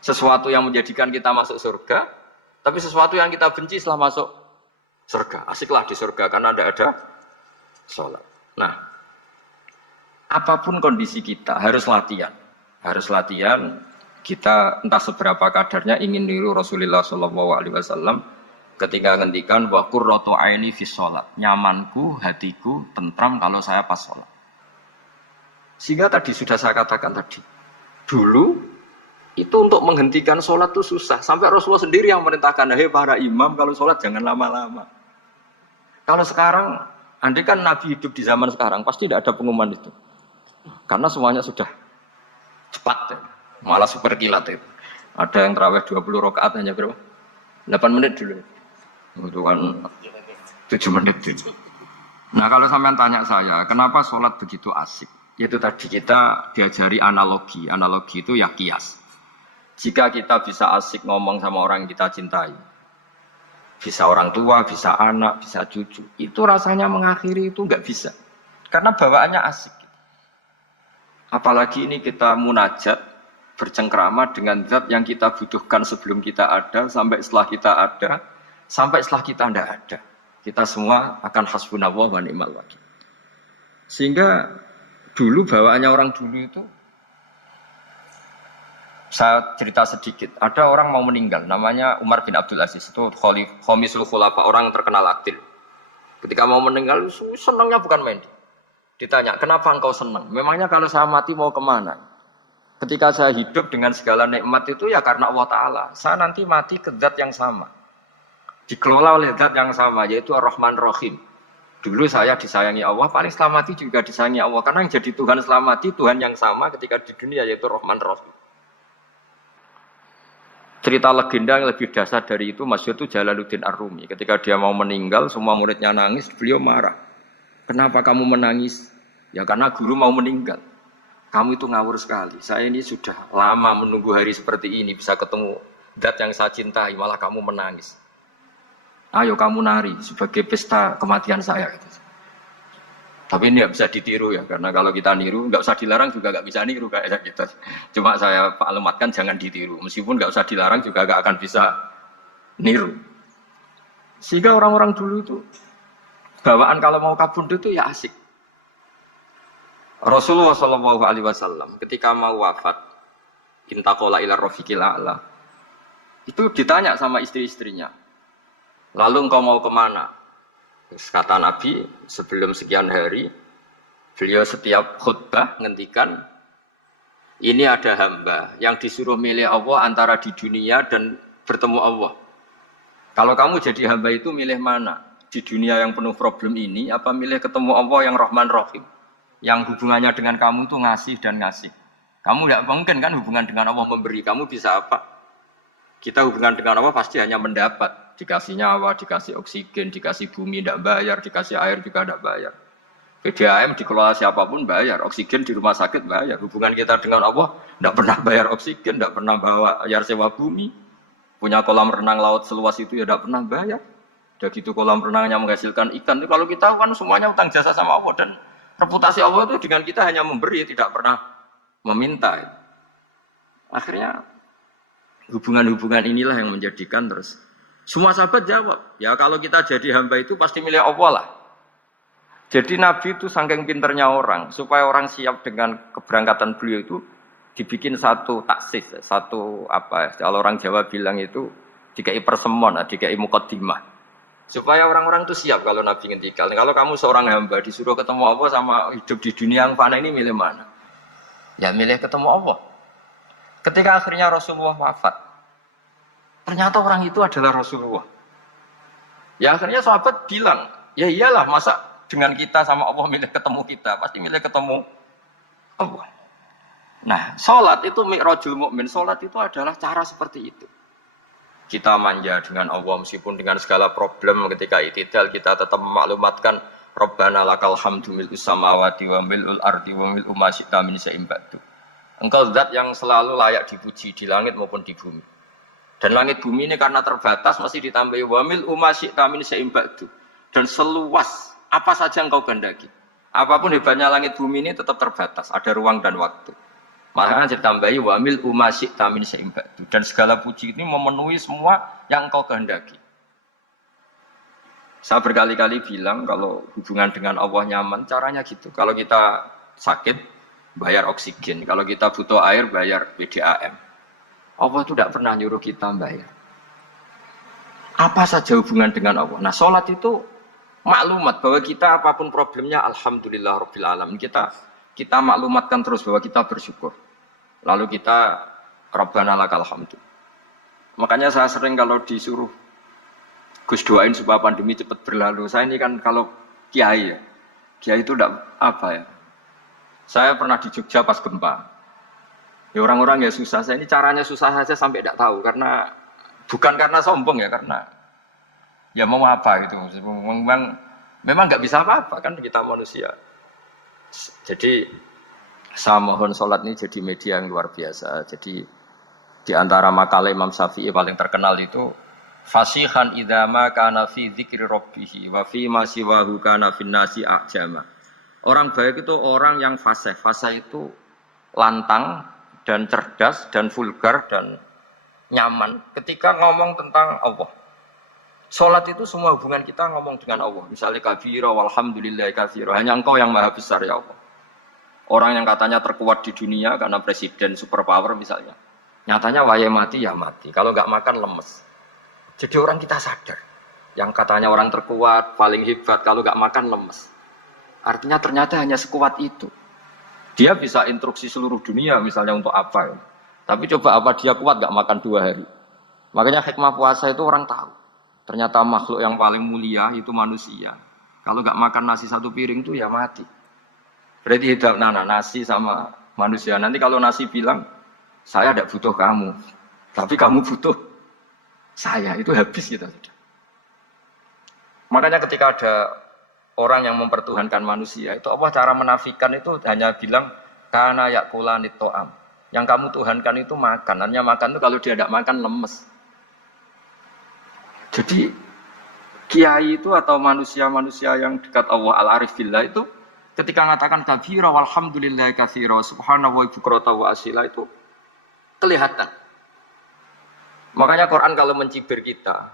Sesuatu yang menjadikan kita masuk surga, tapi sesuatu yang kita benci setelah masuk surga. Asiklah di surga karena tidak ada sholat. Nah, apapun kondisi kita harus latihan. Harus latihan. Kita entah seberapa kadarnya ingin niru Rasulullah SAW ketika ngendikan wa qurratu aini fi sholat. Nyamanku, hatiku, tentram kalau saya pas sholat. Sehingga tadi sudah saya katakan tadi, dulu itu untuk menghentikan sholat itu susah. Sampai Rasulullah sendiri yang merintahkan, hei para imam kalau sholat jangan lama-lama. Kalau sekarang, andai kan Nabi hidup di zaman sekarang, pasti tidak ada pengumuman itu. Karena semuanya sudah cepat, ya. Malah super kilat itu. Ada yang terawih 20 rakaat hanya berapa? 8 menit dulu. Itu kan 7 menit itu. Nah kalau sampean tanya saya, kenapa sholat begitu asik? Itu tadi kita diajari analogi. Analogi itu ya kias. Jika kita bisa asik ngomong sama orang yang kita cintai, bisa orang tua, bisa anak, bisa cucu, itu rasanya mengakhiri itu nggak bisa. Karena bawaannya asik. Apalagi ini kita munajat, bercengkrama dengan zat yang kita butuhkan sebelum kita ada, sampai setelah kita ada, sampai setelah kita tidak ada. Kita semua akan hasbunallah wa ni'mal wakil. Sehingga dulu bawaannya orang dulu itu, saya cerita sedikit. Ada orang mau meninggal, namanya Umar bin Abdul Aziz, itu Khomisul Khulafa, orang terkenal akil. Ketika mau meninggal, senangnya bukan main. Ditanya, kenapa engkau senang? Memangnya kalau saya mati mau kemana? Ketika saya hidup dengan segala nikmat itu ya karena Allah Ta'ala. Saya nanti mati ke zat yang sama. Dikelola oleh zat yang sama, yaitu Ar-Rahman Rahim. Dulu saya disayangi Allah, paling setelah mati juga disayangi Allah. Karena yang jadi Tuhan setelah mati, Tuhan yang sama ketika di dunia, yaitu Rahman Rahim. Cerita legenda yang lebih dasar dari itu, masyhur itu Jalaluddin Ar-Rumi. Ketika dia mau meninggal, semua muridnya nangis, beliau marah. Kenapa kamu menangis? Ya karena guru mau meninggal. Kamu itu ngawur sekali. Saya ini sudah lama menunggu hari seperti ini, bisa ketemu zat yang saya cintai, malah kamu menangis. Ayo kamu nari sebagai pesta kematian saya. Tapi ini nggak bisa ditiru ya, karena kalau kita niru, nggak usah dilarang juga nggak bisa niru kayak gitu. Cuma saya maklumatkan jangan ditiru, meskipun nggak usah dilarang juga nggak akan bisa niru. Sehingga orang-orang dulu itu bawaan kalau mau kabundut itu ya asik. Rasulullah SAW ketika mau wafat, intaqala ila rafiqil a'la, itu ditanya sama istri-istrinya, lalu engkau mau kemana? Kata Nabi, sebelum sekian hari, beliau setiap khutbah ngendikan, ini ada hamba yang disuruh milih Allah antara di dunia dan bertemu Allah. Kalau kamu jadi hamba itu milih mana? Di dunia yang penuh problem ini, apa milih ketemu Allah yang Rahman Rahim? Yang hubungannya dengan kamu itu ngasih dan ngasih. Kamu tidak mungkin kan hubungan dengan Allah memberi, kamu bisa apa? Kita hubungan dengan Allah pasti hanya mendapat. Dikasih nyawa, dikasih oksigen, dikasih bumi tidak bayar, dikasih air juga tidak bayar. PDAM dikelola siapapun bayar, oksigen di rumah sakit bayar. Hubungan kita dengan Allah tidak pernah bayar oksigen, tidak pernah bayar sewa bumi. Punya kolam renang laut seluas itu ya tidak pernah bayar. Udah gitu kolam renangnya menghasilkan ikan. Kalau kita kan semuanya utang jasa sama Allah, dan reputasi Allah itu dengan kita hanya memberi, tidak pernah meminta. Akhirnya hubungan-hubungan inilah yang menjadikan terus semua sahabat jawab, ya kalau kita jadi hamba itu pasti milik Allah lah. Jadi Nabi itu saking pinternya orang, supaya orang siap dengan keberangkatan beliau itu dibikin satu taksis, satu apa? Kalau orang Jawa bilang itu dikai persemon, dikai mukaddimah. Supaya orang-orang itu siap kalau Nabi ngendikan. Kalau kamu seorang hamba disuruh ketemu Allah sama hidup di dunia yang fana ini milih mana? Ya milih ketemu Allah. Ketika akhirnya Rasulullah wafat, ternyata orang itu adalah Rasulullah. Ya akhirnya sahabat bilang, ya iyalah masa dengan kita sama Allah milih ketemu kita, pasti milih ketemu Allah. Nah, sholat itu mi'rajul mukmin. Sholat itu adalah cara seperti itu. Kita manja dengan Allah meskipun dengan segala problem ketika itidal kita tetap memaklumatkan Rabbana lakal hamdu mil'us samawati wa mil'ul ardi wa mil'u ma syi'ta min syai'in ba'du. Engkau zat yang selalu layak dipuji di langit maupun di bumi. Dan langit bumi ini karena terbatas masih ditambahi wa mil'u ma syi'ta min syai'in ba'du. Dan seluas apa saja engkau kehendaki. Apapun hebatnya langit bumi ini tetap terbatas, ada ruang dan waktu. Maka ditambahi wa mil'u ma syi'ta min syai'in ba'du. Dan segala puji ini memenuhi semua yang engkau kehendaki. Saya berkali-kali bilang kalau hubungan dengan Allah nyaman, caranya gitu. Kalau kita sakit, bayar oksigen. Kalau kita butuh air, bayar PDAM. Allah itu tidak pernah nyuruh kita bayar. Apa saja hubungan dengan Allah. Nah, sholat itu maklumat bahwa kita apapun problemnya, alhamdulillah rabbil alamin. Kita maklumatkan terus bahwa kita bersyukur. Lalu kita Rabbana lakal hamdu. Makanya saya sering kalau disuruh Gus doain supaya pandemi cepat berlalu. Saya ini kan kalau kiai ya, kiai itu tidak apa ya. Saya pernah di Jogja pas gempa. Ya orang-orang ya susah. Saya ini caranya susah saja sampai tidak tahu karena bukan karena sombong ya, karena ya mau apa gitu. Memang nggak bisa apa-apa kan kita manusia. Jadi saya mohon sholat ini jadi media yang luar biasa. Jadi di antara makalah Imam Syafi'i paling terkenal itu fasihan idama kana fi dzikri rabbih wa fi ma siwahu kana fin nasi ajama. Orang baik itu orang yang fasih. Fasih itu lantang dan cerdas dan vulgar dan nyaman ketika ngomong tentang Allah. Salat itu semua hubungan kita ngomong dengan Allah. Misalnya kabira walhamdulillah katsira. Hanya Engkau yang maha besar ya Allah. Orang yang katanya terkuat di dunia karena presiden superpower misalnya. Nyatanya waya mati ya mati. Kalau nggak makan lemes. Jadi orang kita sadar, yang katanya orang terkuat, paling hebat, kalau nggak makan lemes. Artinya ternyata hanya sekuat itu. Dia bisa instruksi seluruh dunia misalnya untuk apa ya. Tapi coba apa dia kuat nggak makan 2 hari. Makanya hikmah puasa itu orang tahu. Ternyata makhluk yang paling mulia itu manusia. Kalau nggak makan nasi 1 piring itu ya mati. Berarti hidup nasi sama manusia. Nanti kalau nasi bilang, saya tidak butuh kamu. Tapi kamu butuh saya, itu habis kita sudah. Makanya ketika ada orang yang mempertuhankan manusia, itu Allah cara menafikan itu hanya bilang kana yakulanit to'am. Yang kamu tuhankan itu makan. Hanya makan itu kalau dia tidak makan lemes. Jadi kiai itu atau manusia-manusia yang dekat Allah al-arif billah itu ketika mengatakan kabira walhamdulillah katsira subhanahu wa bukrata wa asila itu kelihatan. Makanya Quran kalau mencibir kita,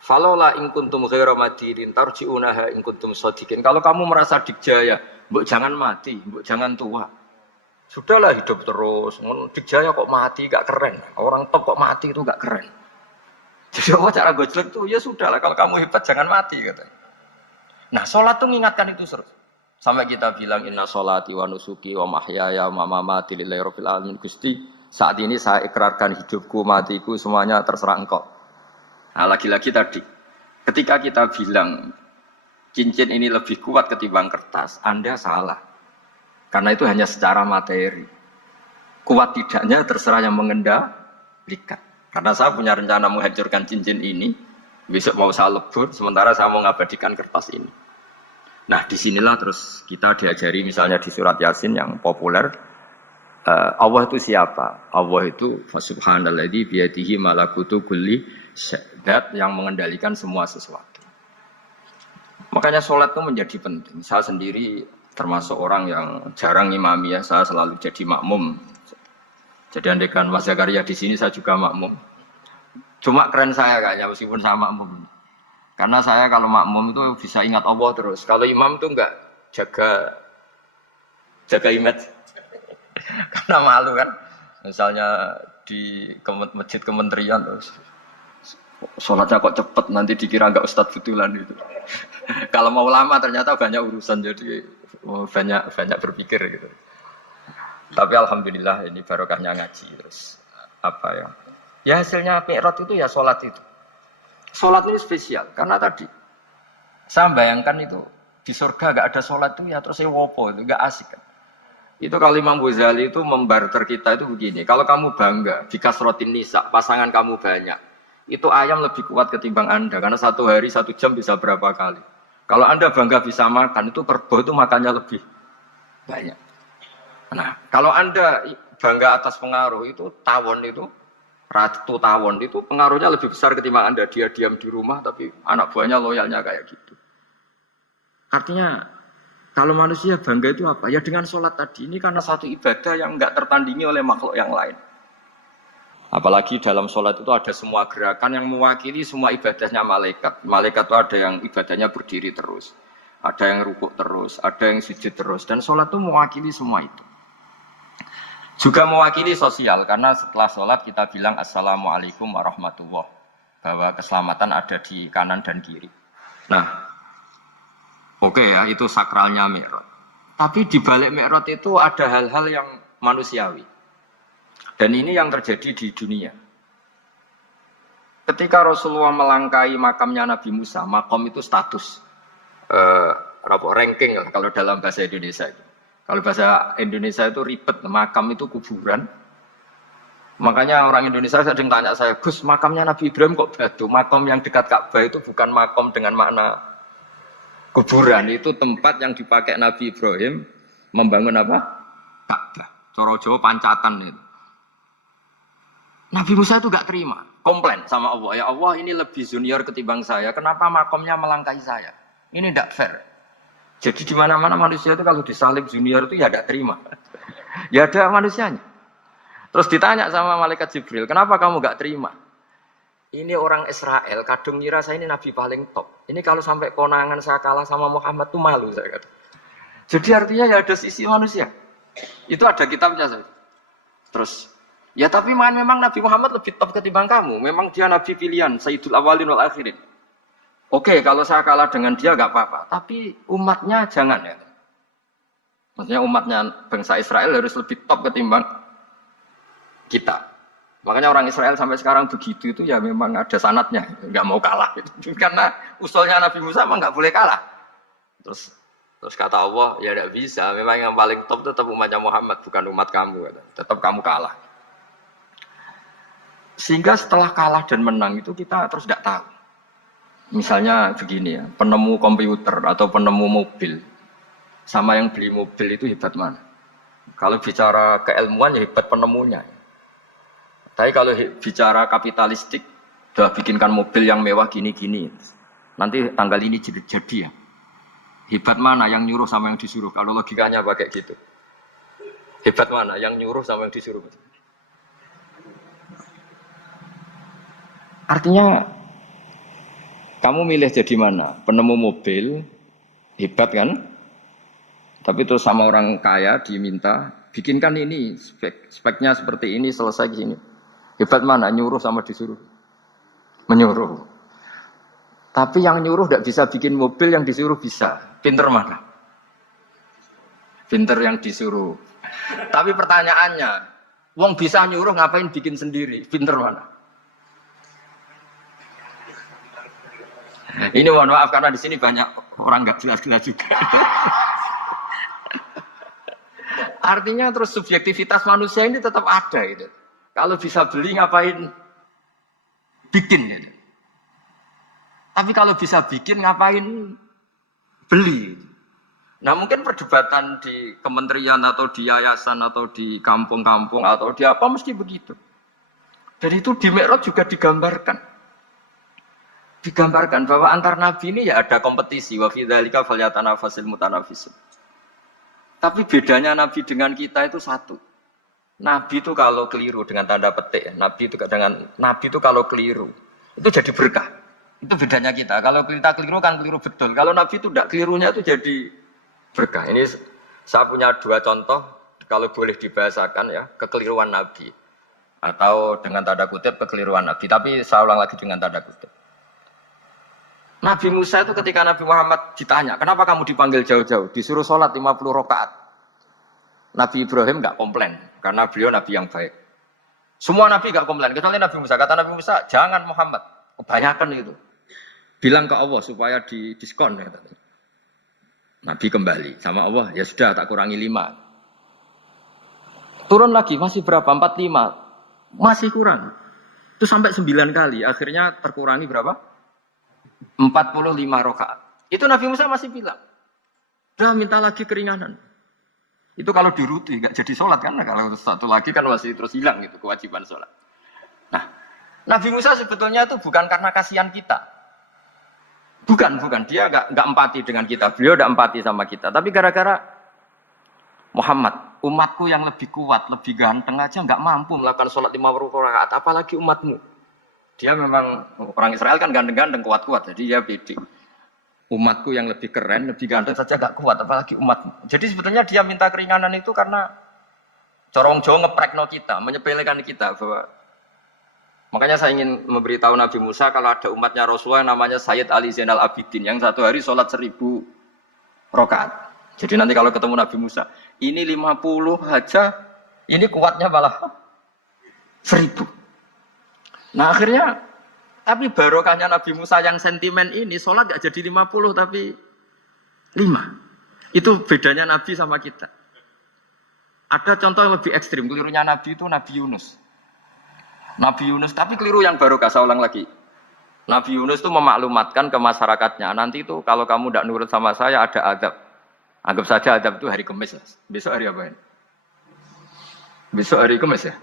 falola in kuntum ghaira madirin tarji'unaha in kuntum shadiqin. Kalau kamu merasa dikjaya, mbok jangan mati, mbok jangan tua. Sudahlah hidup terus. Dikjaya kok mati gak keren. Orang top kok mati itu gak keren. Jadi apa cara gojlek tuh ya sudahlah kalau kamu hebat jangan mati katanya. Nah, salat tuh mengingatkan itu terus. Sampai kita bilang inna sholati wa nusuki wa mahyaya wa mamati lillahi rabbil alamin. Gusti, saat ini saya ikrarkan hidupku, matiku, semuanya terserah Engkau. Nah, lagi-lagi tadi, ketika kita bilang cincin ini lebih kuat ketimbang kertas, Anda salah. Karena itu hanya secara materi. Kuat tidaknya terserah yang mengendalikan. Karena saya punya rencana menghancurkan cincin ini, besok mau saya lebur, sementara saya mau ngabadikan kertas ini. Nah, disinilah terus kita diajari misalnya di surat Yasin yang populer, Allah itu siapa? Allah itu subhanalladzi biyadihi malakutu kulli syai'in, yang mengendalikan semua sesuatu. Makanya sholat itu menjadi penting. Saya sendiri termasuk orang yang jarang imami ya, saya selalu jadi makmum. Jadi andekan Mas Zakaria di sini saya juga makmum. Cuma keren saya kayaknya meskipun saya makmum. Karena saya kalau makmum itu bisa ingat Allah terus. Kalau imam itu enggak jaga image. Karena malu kan. Misalnya di masjid kementerian terus sholatnya kok cepet nanti dikira enggak ustadz betulan itu. Kalau mau lama ternyata banyak urusan jadi banyak berpikir gitu. Tapi alhamdulillah ini barokahnya ngaji terus apa ya? Ya hasilnya mi'raj itu ya sholat itu. Sholat ini spesial karena tadi saya bayangkan itu di surga gak ada sholat itu ya terus wopo itu gak asik kan. Itu kalau Imam Ghazali itu membarter kita itu begini. Kalau kamu bangga di kasrotin nisa pasangan kamu banyak, itu ayam lebih kuat ketimbang Anda karena satu hari 1 jam bisa berapa kali. Kalau Anda bangga bisa makan itu kerbau itu makannya lebih banyak. Nah kalau Anda bangga atas pengaruh itu tawon itu Ratu tawon itu pengaruhnya lebih besar ketimbang Anda. Dia diam di rumah tapi anak buahnya loyalnya kayak gitu. Artinya kalau manusia bangga itu apa? Ya dengan sholat tadi ini karena satu ibadah yang enggak tertandingi oleh makhluk yang lain. Apalagi dalam sholat itu ada semua gerakan yang mewakili semua ibadahnya malaikat. Malaikat itu ada yang ibadahnya berdiri terus, ada yang rukuk terus, ada yang sujud terus. Dan sholat itu mewakili semua itu. Juga mewakili sosial, karena setelah sholat kita bilang Assalamualaikum warahmatullahi wabarakatuh. Bahwa keselamatan ada di kanan dan kiri. Nah, oke ya, itu sakralnya mi'raj. Tapi di balik mi'raj itu ada hal-hal yang manusiawi. Dan ini yang terjadi di dunia. Ketika Rasulullah melangkai makamnya Nabi Musa, makam itu status. Ranking kalau dalam bahasa Indonesia itu. Kalau bahasa Indonesia itu ribet, makam itu kuburan. Makanya orang Indonesia sering tanya saya, Gus, makamnya Nabi Ibrahim kok batu? Makam yang dekat Ka'bah itu bukan makam dengan makna kuburan. Itu tempat yang dipakai Nabi Ibrahim membangun apa? Ka'bah. Coro Jawa pancatan itu. Nabi Musa itu gak terima, komplain sama Allah. Ya Allah, ini lebih junior ketimbang saya. Kenapa makamnya melangkahi saya? Ini tidak fair. Jadi di mana-mana manusia itu kalau disalib junior itu ya tidak terima. Ya ada manusianya. Terus ditanya sama malaikat Jibril, kenapa kamu gak terima? Ini orang Israel, kadung ngira saya ini nabi paling top. Ini kalau sampai konangan saya kalah sama Muhammad tuh malu saya kata. Jadi artinya ya ada sisi manusia. Itu ada kitabnya saya. Terus ya tapi memang Nabi Muhammad lebih top ketimbang kamu. Memang dia Nabi pilihan, Sayyidul Awalin wal Akhirin. Oke, kalau saya kalah dengan dia gak apa-apa. Tapi umatnya jangan ya. Maksudnya umatnya bangsa Israel harus lebih top ketimbang kita. Makanya orang Israel sampai sekarang begitu itu ya memang ada sanatnya. Gak mau kalah. Gitu. Karena usulnya Nabi Musa memang gak boleh kalah. Terus kata Allah, ya tidak bisa. Memang yang paling top tetap umatnya Muhammad, bukan umat kamu. Tetap kamu kalah. Sehingga setelah kalah dan menang itu kita terus tidak tahu. Misalnya begini ya, penemu komputer atau penemu mobil sama yang beli mobil itu hebat mana? Kalau bicara keilmuan ya hebat penemunya. Tapi kalau bicara kapitalistik, sudah bikinkan mobil yang mewah gini-gini. Nanti tanggal ini jadi ya. Hebat mana yang nyuruh sama yang disuruh? Kalau logikanya pakai gitu. Hebat mana yang nyuruh sama yang disuruh? Artinya kamu milih jadi mana? Penemu mobil, hebat kan? Tapi terus sama orang kaya diminta, bikinkan ini, speknya seperti ini, selesai gini. Hebat mana? Nyuruh sama disuruh? Menyuruh. Tapi yang nyuruh tidak bisa bikin mobil, yang disuruh bisa. Pinter mana? Pinter yang disuruh. Tapi pertanyaannya, wong bisa nyuruh ngapain bikin sendiri? Pinter mana? Ini mohon maaf karena di sini banyak orang nggak jelas-jelas juga. Artinya terus subjektivitas manusia ini tetap ada gitu. Kalau bisa beli ngapain bikin gitu. Tapi kalau bisa bikin ngapain beli. Nah mungkin perdebatan di kementerian atau di yayasan atau di kampung-kampung atau di apa mesti begitu. Dan itu di Mi'raj juga digambarkan. Digambarkan bahwa antar nabi ini ya ada kompetisi wa fi dzalika falyatanafasil mutanafisun. Tapi bedanya nabi dengan kita itu satu. Nabi itu kalau keliru dengan tanda petik, Nabi itu kalau keliru itu jadi berkah. Itu bedanya kita. Kalau kita keliru kan keliru betul. Kalau Nabi itu tidak kelirunya itu jadi berkah. Ini saya punya dua contoh kalau boleh dibahasakan ya kekeliruan Nabi atau dengan tanda kutip kekeliruan Nabi. Tapi saya ulang lagi dengan tanda kutip. Nabi Musa itu ketika Nabi Muhammad ditanya, kenapa kamu dipanggil jauh-jauh? Disuruh sholat 50 rakaat. Nabi Ibrahim nggak komplain, karena beliau Nabi yang baik. Semua Nabi nggak komplain, kecuali Nabi Musa. Kata Nabi Musa, jangan Muhammad, kebanyakan itu. Bilang ke Allah supaya didiskon. Nabi kembali sama Allah, ya sudah tak kurangi 5. Turun lagi, masih berapa? 45. Masih kurang. Itu sampai 9 kali, akhirnya terkurangi berapa? 45 rakaat. Itu Nabi Musa masih bilang, udah minta lagi keringanan. Itu kalau diruti nggak jadi sholat kan? Nah, kalau satu lagi kan masih terus hilang gitu kewajiban sholat. Nah, Nabi Musa sebetulnya itu bukan karena kasihan kita, bukan dia nggak empati dengan kita. Beliau udah empati sama kita, tapi gara-gara Muhammad, umatku yang lebih kuat, lebih ganteng aja nggak mampu melakukan sholat 50 rakaat, apalagi umatmu. Dia memang orang Israel kan ganteng-ganteng, kuat-kuat, jadi dia pede. Umatku yang lebih keren, lebih ganteng saja gak kuat, apalagi umatmu. Jadi sebetulnya dia minta keringanan itu karena corong Jawa ngeprekno kita, menyepelekan kita bahwa makanya saya ingin memberitahu Nabi Musa kalau ada umatnya Rasulullah yang namanya Sayyid Ali Zainal Abidin yang satu hari sholat 1000 rakaat. Jadi nanti kalau ketemu Nabi Musa, ini 50 aja, ini kuatnya malah 1000. Nah akhirnya tapi barokahnya Nabi Musa yang sentimen ini, sholat gak jadi 50 tapi 5. Itu bedanya Nabi sama kita. Ada contoh yang lebih ekstrim, kelirunya Nabi itu Nabi Yunus. Nabi Yunus, tapi keliru yang barokah, saya ulang lagi. Nabi Yunus itu memaklumatkan ke masyarakatnya, nanti itu kalau kamu tidak nurut sama saya ada adab. Anggap saja adab itu hari Kamis. Besok hari apa ini? Besok hari Kamis ya?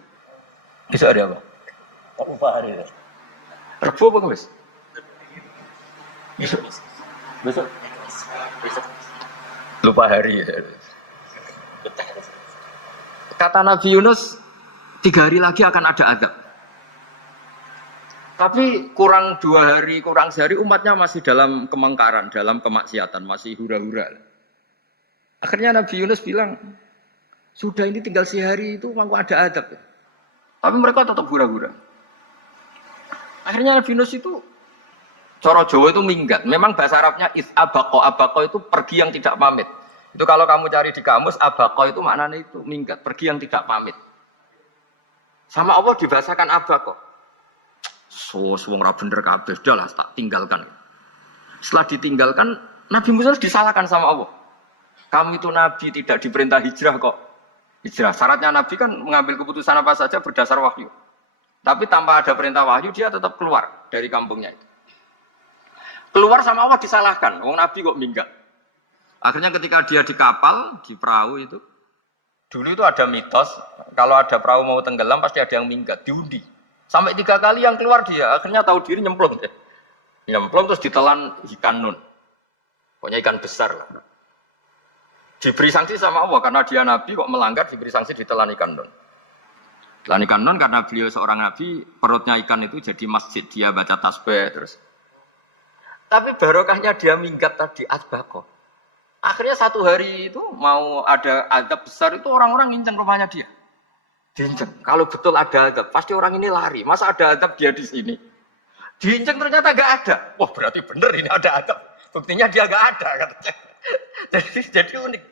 Besok hari apa? Lupa hari ya. Rebu apa Kamis? Besok. Lupa hari ya. Kata Nabi Yunus, 3 hari lagi akan ada azab. Tapi kurang 2 hari, kurang sehari umatnya masih dalam kemungkaran, dalam kemaksiatan, masih hura-hura. Akhirnya Nabi Yunus bilang, sudah ini tinggal sehari itu mau ada azab. Tapi mereka tetap hura-hura. Akhirnya Nabi Yunus itu cara Jawa itu minggat. Memang bahasa Arabnya abako itu pergi yang tidak pamit. Itu kalau kamu cari di kamus abako itu maknanya itu minggat, pergi yang tidak pamit. Sama Allah dibahasakan abako. Wong ra bener kabeh, sudahlah tak tinggalkan. Setelah ditinggalkan Nabi Musa disalahkan sama Allah. Kamu itu nabi tidak diperintah hijrah kok. Hijrah syaratnya nabi kan mengambil keputusan apa saja berdasar wahyu. Tapi tanpa ada perintah wahyu, dia tetap keluar dari kampungnya itu. Keluar sama Allah disalahkan. Wong Nabi kok minggat. Akhirnya ketika dia di kapal, di perahu itu, dulu itu ada mitos, kalau ada perahu mau tenggelam, pasti ada yang minggat, diundi. Sampai 3 kali yang keluar dia, akhirnya tahu diri nyemplung. Nyemplung terus ditelan ikan nun. Pokoknya ikan besar lah. Diberi sanksi sama Allah, karena dia Nabi kok melanggar, diberi sanksi ditelan ikan nun. Telan ikan nun karena beliau seorang nabi, perutnya ikan itu jadi masjid, dia baca tasbih terus. Tapi barokahnya dia minggat tadi asbako. Akhirnya 1 hari itu mau ada azab besar itu orang-orang nginceng rumahnya dia. Diinceng. Kalau betul ada azab, pasti orang ini lari. Masa ada azab dia di sini? Diinceng ternyata gak ada. Wah berarti bener ini ada azab. Buktinya dia gak ada katanya. Jadi unik.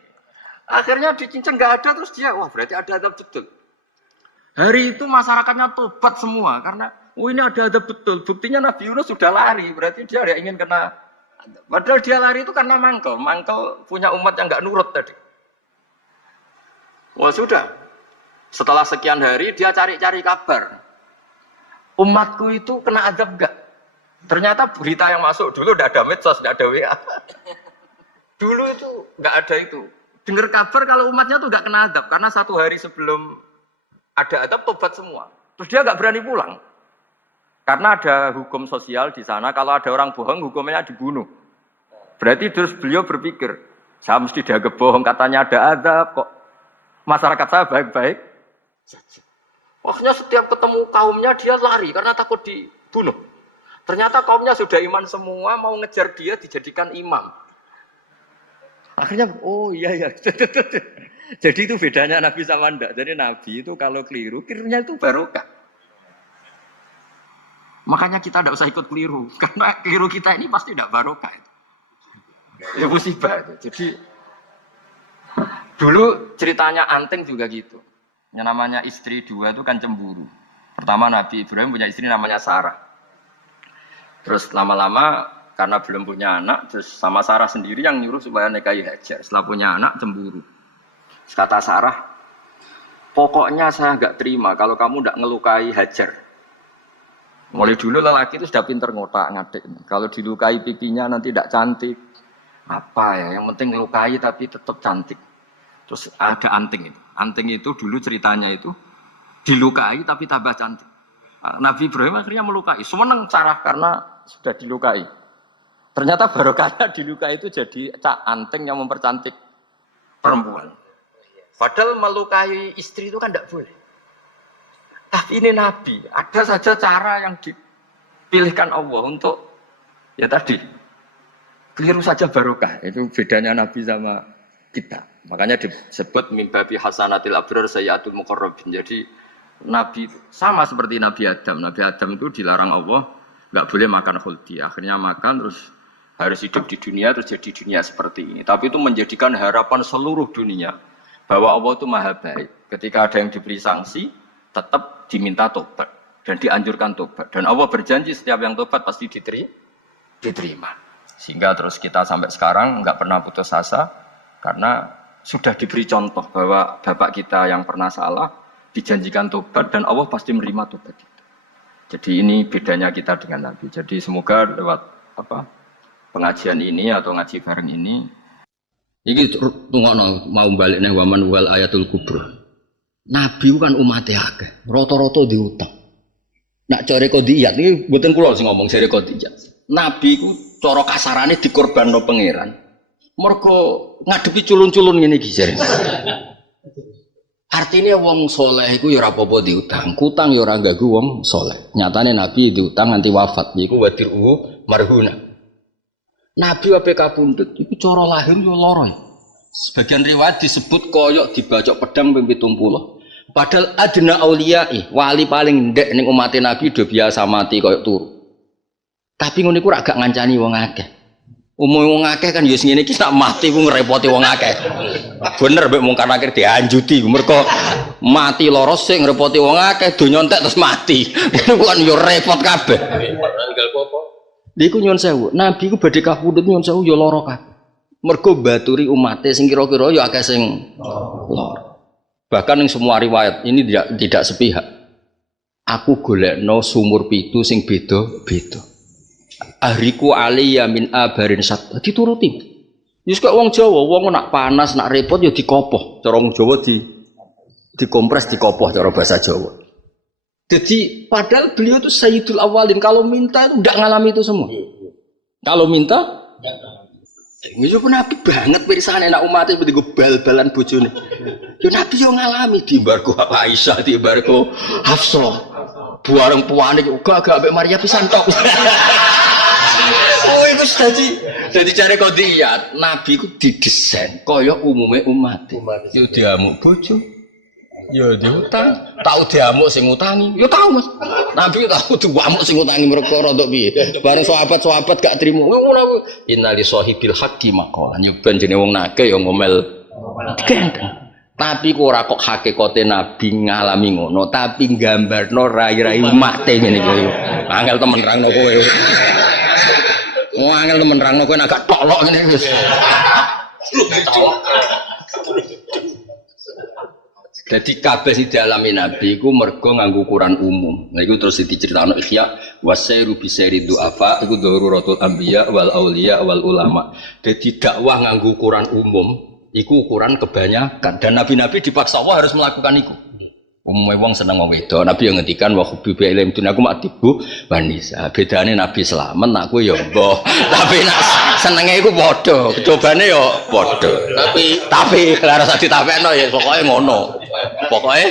Akhirnya dicinceng gak ada terus dia, wah berarti ada azab betul. Hari itu masyarakatnya tobat semua karena ini ada betul. Buktinya Nabi Yunus sudah lari, berarti dia tidak ingin kena. Padahal dia lari itu karena mangkel punya umat yang nggak nurut tadi. Wah sudah. Setelah sekian hari dia cari-cari kabar. Umatku itu kena azab enggak? Ternyata berita yang masuk dulu tidak ada medsos, tidak ada WA. Dulu itu nggak ada itu. Dengar kabar kalau umatnya tuh nggak kena azab karena 1 hari sebelum ada adab tobat semua. Terus dia nggak berani pulang. Karena ada hukum sosial di sana, kalau ada orang bohong hukumnya dibunuh. Berarti terus beliau berpikir, saya mesti dianggap bohong, katanya ada adab kok. Masyarakat saya baik-baik Akhirnya setiap ketemu kaumnya dia lari karena takut dibunuh. Ternyata kaumnya sudah iman semua, mau ngejar dia dijadikan imam. Akhirnya, oh iya ya. Jadi itu bedanya Nabi sama ndak. Jadi Nabi itu kalau kelirunya itu barokah. Makanya kita tidak usah ikut keliru, karena keliru kita ini pasti tidak barokah. Ya musibah itu. Jadi dulu ceritanya Anting juga gitu. Yang namanya istri dua itu kan cemburu. Pertama Nabi Ibrahim punya istri namanya Sarah. Terus lama-lama karena belum punya anak, terus sama Sarah sendiri yang nyuruh supaya nikahi Hajar. Setelah punya anak cemburu. Terus kata Sarah, pokoknya saya nggak terima kalau kamu tidak ngelukai Hajar. Mulai dulu lelaki itu sudah pinter ngotak-ngatik. Kalau dilukai pipinya nanti tidak cantik. Apa ya? Yang penting ngelukai tapi tetap cantik. Terus ada Anting itu. Anting itu dulu ceritanya itu dilukai tapi tambah cantik. Nabi Ibrahim akhirnya melukai. Seneng Sarah karena sudah dilukai. Ternyata barokahnya dilukai itu jadi Anting yang mempercantik perempuan. Padahal melukai istri itu kan tidak boleh. Tapi ini Nabi, ada saja cara yang dipilihkan Allah untuk ya tadi keliru saja barokah. Itu bedanya Nabi sama kita. Makanya disebut mimbabi hasanatil abrar sayyatul muqarrabin. Jadi Nabi sama seperti Nabi Adam. Nabi Adam itu dilarang Allah nggak boleh makan khuldi. Akhirnya makan terus harus hidup di dunia terus jadi dunia seperti ini. Tapi itu menjadikan harapan seluruh dunia bahwa Allah itu maha baik. Ketika ada yang diberi sanksi, tetap diminta tobat dan dianjurkan tobat. Dan Allah berjanji setiap yang tobat pasti diterima. Sehingga terus kita sampai sekarang nggak pernah putus asa karena sudah diberi contoh bahwa bapak kita yang pernah salah dijanjikan tobat dan Allah pasti menerima tobat itu. Jadi ini bedanya kita dengan Nabi. Jadi semoga lewat pengajian ini atau ngaji bareng ini mau balik nih waman wal ayatul kubra. Nabi kan umatnya akeh, rata-rata diutang. Nak cara kodiyat ini mboten kula sing ngomong cara kodiyat. Nabi ku cara kasarane dikorbanno pangeran. Mergo ngadepi culun-culun ngene iki jare. Artinya wong soleh iku ya ora apa-apa diutang. Kutang ya ora ganggu wong soleh. Nyatane Nabi diutang nganti wafat niku wadiru marhuna. Nabi wae kapundhut iku cara lahir yo lara. Sebagian riwayat disebut koyok dibacok pedang ping 70. Padahal adna auliyai, wali paling ndek ning umat Nabi udah biasa mati koyok turu. Tapi ngono iku ora gak ngancani wong akeh. Umume wong akeh kan ya sing ngene iki sak mati ku ngrepoti wong akeh. Bener mek mungkar nakir dianjuti mergo mati lara sing ngrepoti wong akeh donya entek terus mati. Iku kan ya repot kabeh. Tinggal apa? Niku nyuwun sewu, Nabi ku badhe kapundhut nyuwun sewu ya lara kabeh. Mergo baturi umate sing kira-kira ya akeh sing lara. Bahkan yang semua riwayat ini tidak sepihak. Aku golekno sumur pitu sing beda-beda. Ahriku aliyya min abarin sat. Dituruti. Wis kok wong Jawa, wong nak panas, nak repot ya dikopoh. Cara wong Jawa dikompres, dikopoh cara bahasa Jawa. Jadi padahal beliau itu sayyidul awalin, kalau minta itu tidak ngalami itu semua. Kalau minta ini pun Nabi banget pirsane nak umatnya begitu bal-balan bojone. Yo Nabi yo ngalami di barko Aisyah, di barko Hafsah. Buareng puane gak ambek Maria pisan tok. Oh iku dadi cari kodiyat. Nabi ku didesain kaya umume umat. Yo diamuk bojo. Yo diutang, tau diamuk sing ngutangi. Yo tau Mas. Nabi tau diamuk sing ngutangi mergo rodok piye. Bareng sahabat-sahabat gak trimo. Ngono innali sahibil haqqi maqalan. Yo ben jenenge wong nake yo ngomel. Tapi kok ora kok hakikate Nabi ngalami ngono, tapi nggambarno rai-rai umate ngene iki. Angel temen nerangno kowe. Angel temen nerangno kowe agak tolok ngene wis. Jadi kabeh sing dialami Nabi iku mergo nganggo ukuran umum. Nah iku terus diceritakno Ihya wasairu bisairi du'afa iku daruratul anbiya wal auliya wal ulama. Jadi dakwah nganggo ukuran umum iku ukuran kebanyakan dan nabi-nabi dipaksa Allah harus melakukan itu. Umumnya wong seneng wong wedok, Nabi yang ngendikan wa hubbi ilm dunya aku maktibu wanisa. Bedane Nabi selamat nak kowe ya mbah. Tapi nak senenge iku padha, cobane ya padha. Tapi ora usah ditapekno ya pokoke ngono. Pokoknya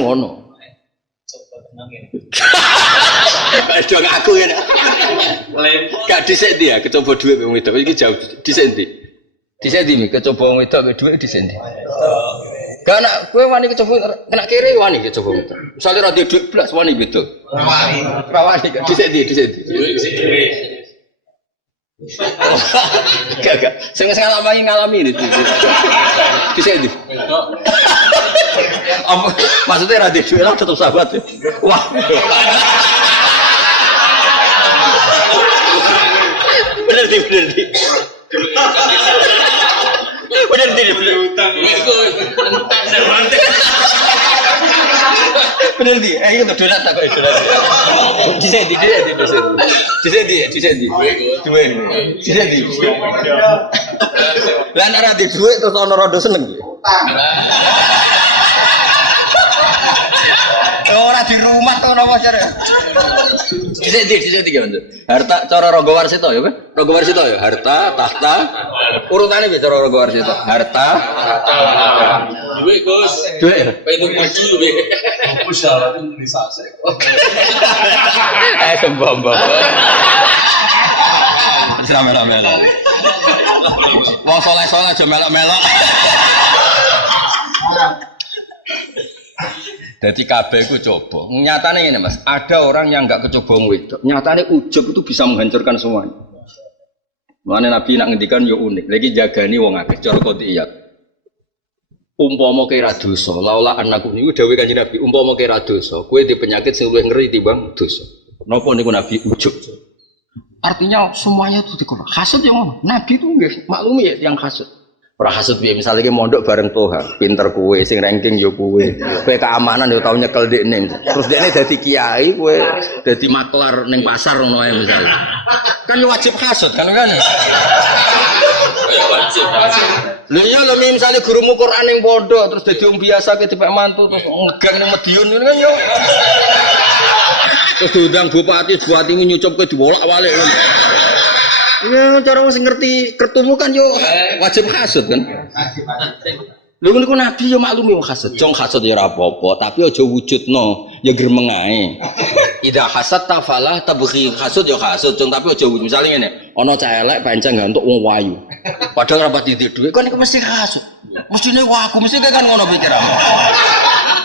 ngono. Aduh aku ya. Gak dhisik ndi ya kecoba dhuwit wong wedok iki jauh dhisik ndi? Dhisik ndi mi kecoba wong wedok dhuwit dhisik ndi? Gak nak kowe wani kecoba kena kiri wani kecoba wedok. Misale ra dhuwit blas wani wedok. Rawani dhisik ndi? Gak. Sing ngalami ini. Dhisik ndi? Apa maksudnya ra dhuwit lah tetep sahabat. Wah. Bener di. Bener di. Itu donat tak kok donat. Dhisik di. Lah nek ra di dhuwit terus ana rada seneng. Ora di rumah to napa cara. Dhisik di gimana? Harta cara Rangga Warsita ya, Rangga Warsita ya, harta, tahta. Urutane piye cara Rangga Warsita? Harta, duit Gus. Duit. Itu maju duit. Musyawarah itu bisa. Sembah. Wis melok-melok. Wong saleh-saleh aja melok-melok. Jadi kabeh iku coba. Nyatane ngene Mas, ada orang yang enggak kecoba wedok. Nyatane ujub itu bisa menghancurkan semuanya. Mulane Nabi nak ngendikan yo unik. Lagi jagani wong akeh cara qotiyat. Umpama kira dosa, laula anakku niku dawuh Kanjeng Nabi, umpama kira dosa, kowe di penyakit sing luwih ngeri timbang dosa. Napa niku Nabi ujub? Artinya semuanya itu dikurang. Hasud yang ngono. Nabi itu nggih maklumi ya yang hasud. Ora hasud piye misale iki mondok bareng Toha, pinter kowe sing ranking yo kowe. Kowe keamanan yo tau nyekel dekne. Terus dekne dadi kiai, kowe dadi maklar ning pasar ngono ae misale. Kan yo wajib hasud kan. Wajib. Lha iya lho misale gurumu Quran ning pondok terus dadi wong biasa ke dipek mantu terus ngegang ning Madiun ngono kan yo. Terus diundang bupati nyucup ke dibolak-balik. Ya cara wis ngerti kertumu kan yo wajib hasud kan. Lha niku Nabi yo maklumi wong hasud. Jong hasud ya ora apa-apa, tapi aja wujudno, ya gremeng ae. Idza hasadta fala tabghi. Hasud yo hasud, jong tapi aja wujud. Misale ngene, ana cah elek pancen gantuk wong wayu. Padahal ora pati dhuwit, kan iku mesti hasud. Mestine waku, mesti kan ngono pikiranmu.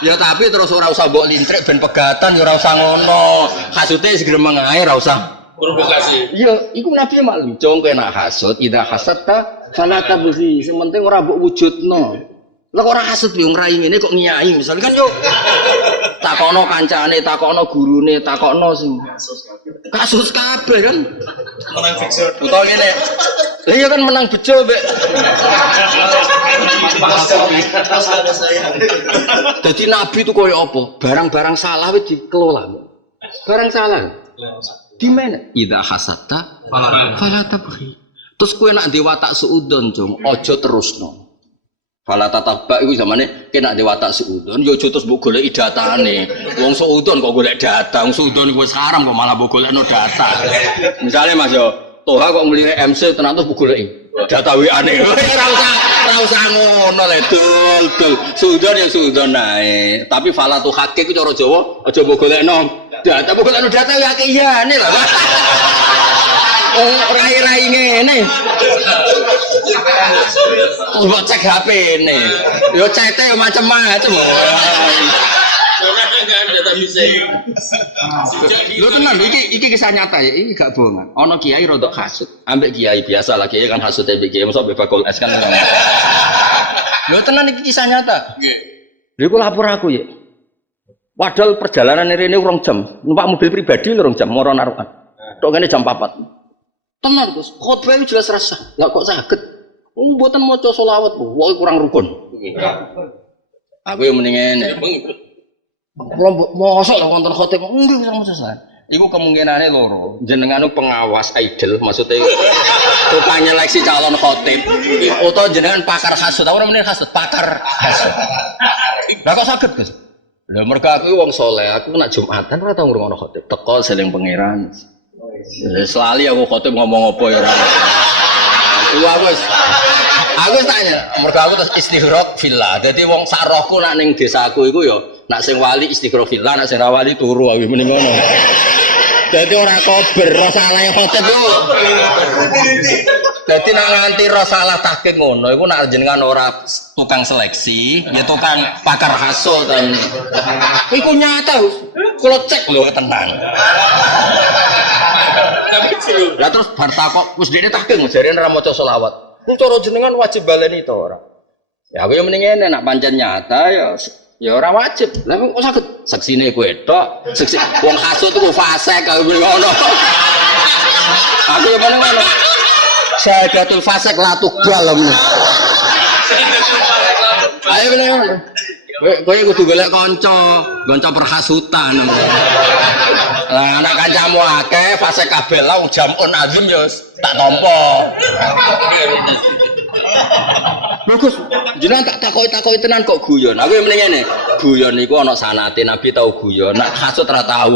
Ya tapi terus ora usah mbok lintrik ben pegatan ya ora usah ngono. Hasude wis gremeng ae ora usah provokasi. Iya, iku Nabi maklum. Jong kena hasud, idza hasadta fala tabghi. Sing penting ora mbok wujudno. Lah kok ora hasud yo ngrai ngene kok ngiyai. Misal kan yo takokno kancane, takokno gurune, takokno sing kasus kabeh kan. Menang bejo. Utawa ngene. Lah iya kan menang bejo mbek. Jadi Nabi itu koyo apa? Barang-barang salah wis dikelola. Barang salah. Di mana? Idza hasadta fala tabghi. Terus kowe nak ndek watak suudon, Jong, aja terusno. Fala tatabba iku zamane kena ndek watak suudon, yo aja terus mbok goleki datane. Wong suudon kok golek data, wong suudon iku wis haram kok malah mbok golekno data. Misale Mas yo, Toha kok mlirik MC tenan terus mbok goleki data WA-ne. Ora usah ngono le dul. Suudon ya suudon ae. Tapi fala tu hakik iku cara Jawa aja mbok golekno data, mbok golekno data ya akehane lho. Rai-rai ngene. Coba cek HP-ne. Yo cete yo macam-macam. Ora enggak data bisa. Lho tenan iki kisah nyata ya, iki gak bohongan. Ana kiai rodok hasud. Ambek kiai biasa lah, kiai kan hasud ambek kiai mosok bakul es kan. Lho tenan iki kisah nyata. Nggih. Lha iku lapor aku ya. Padahal perjalanan rene 2 jam. Numpak mobil pribadi 2 jam moro narukan. Tok ngene jam 4. Tenang Gus, khotbah itu jelas rasa, nggak kok sakit. Mboten maca selawat, wah kurang rukun. Aku yang mendingan, kelompok mosok lah wonten khotbah, enggak sama selesai. Iku kemungkinannya loro, jenengan pengawas idol, maksudnya penyeleksi calon khotib, atau jenengan pakar hasud, aku namanya hasud, pakar hasud. Lah kok sakit Gus? Lah mereka aku wong soleh, aku kena Jumatan, ora tau ngrungokno khotib, teko seling pangeran. Selali aku khotib ngomong apa ya ora. Iku aku wis Aku tanya, mergo aku terus istighraq villa. Dadi wong sak rohku nak ning desaku iku ya nak sing wali istighraq villa, nak sing ra wali turu aku mending ngono. Dadi ora kober, ora salah khotib yo. Dadi nak nganti ora salah tahqiq ngono iku nak jenengan ora tukang seleksi, ya tukang pakar hasil dan iku nyata. Kula cek lho tenang. Lah terus bar takok wis dene tahqiq jarene ora maca selawat. Ku cara jenengan wajib baleni to ora? Ya aku yo mending ngene nak pancen nyata ya ora wajib. Lah kok saged seksine kowe tok, seksi wong hasud ku fasik kaya ngono. Aku yo meneng ngono. Syahadatul fasik la tuqbal. Ayo meneng ngono. Kowe kudu golek kanca perhasutan. Lah anak kancamu akeh fasik kabeh lah jamun azim yo tak tampa. Bagus. Jenengan tak takoki tenan kok guyon. Aku yang mending ngene. Guyon niku ana sanate Nabi tau guyon. Nak hasud ora tau.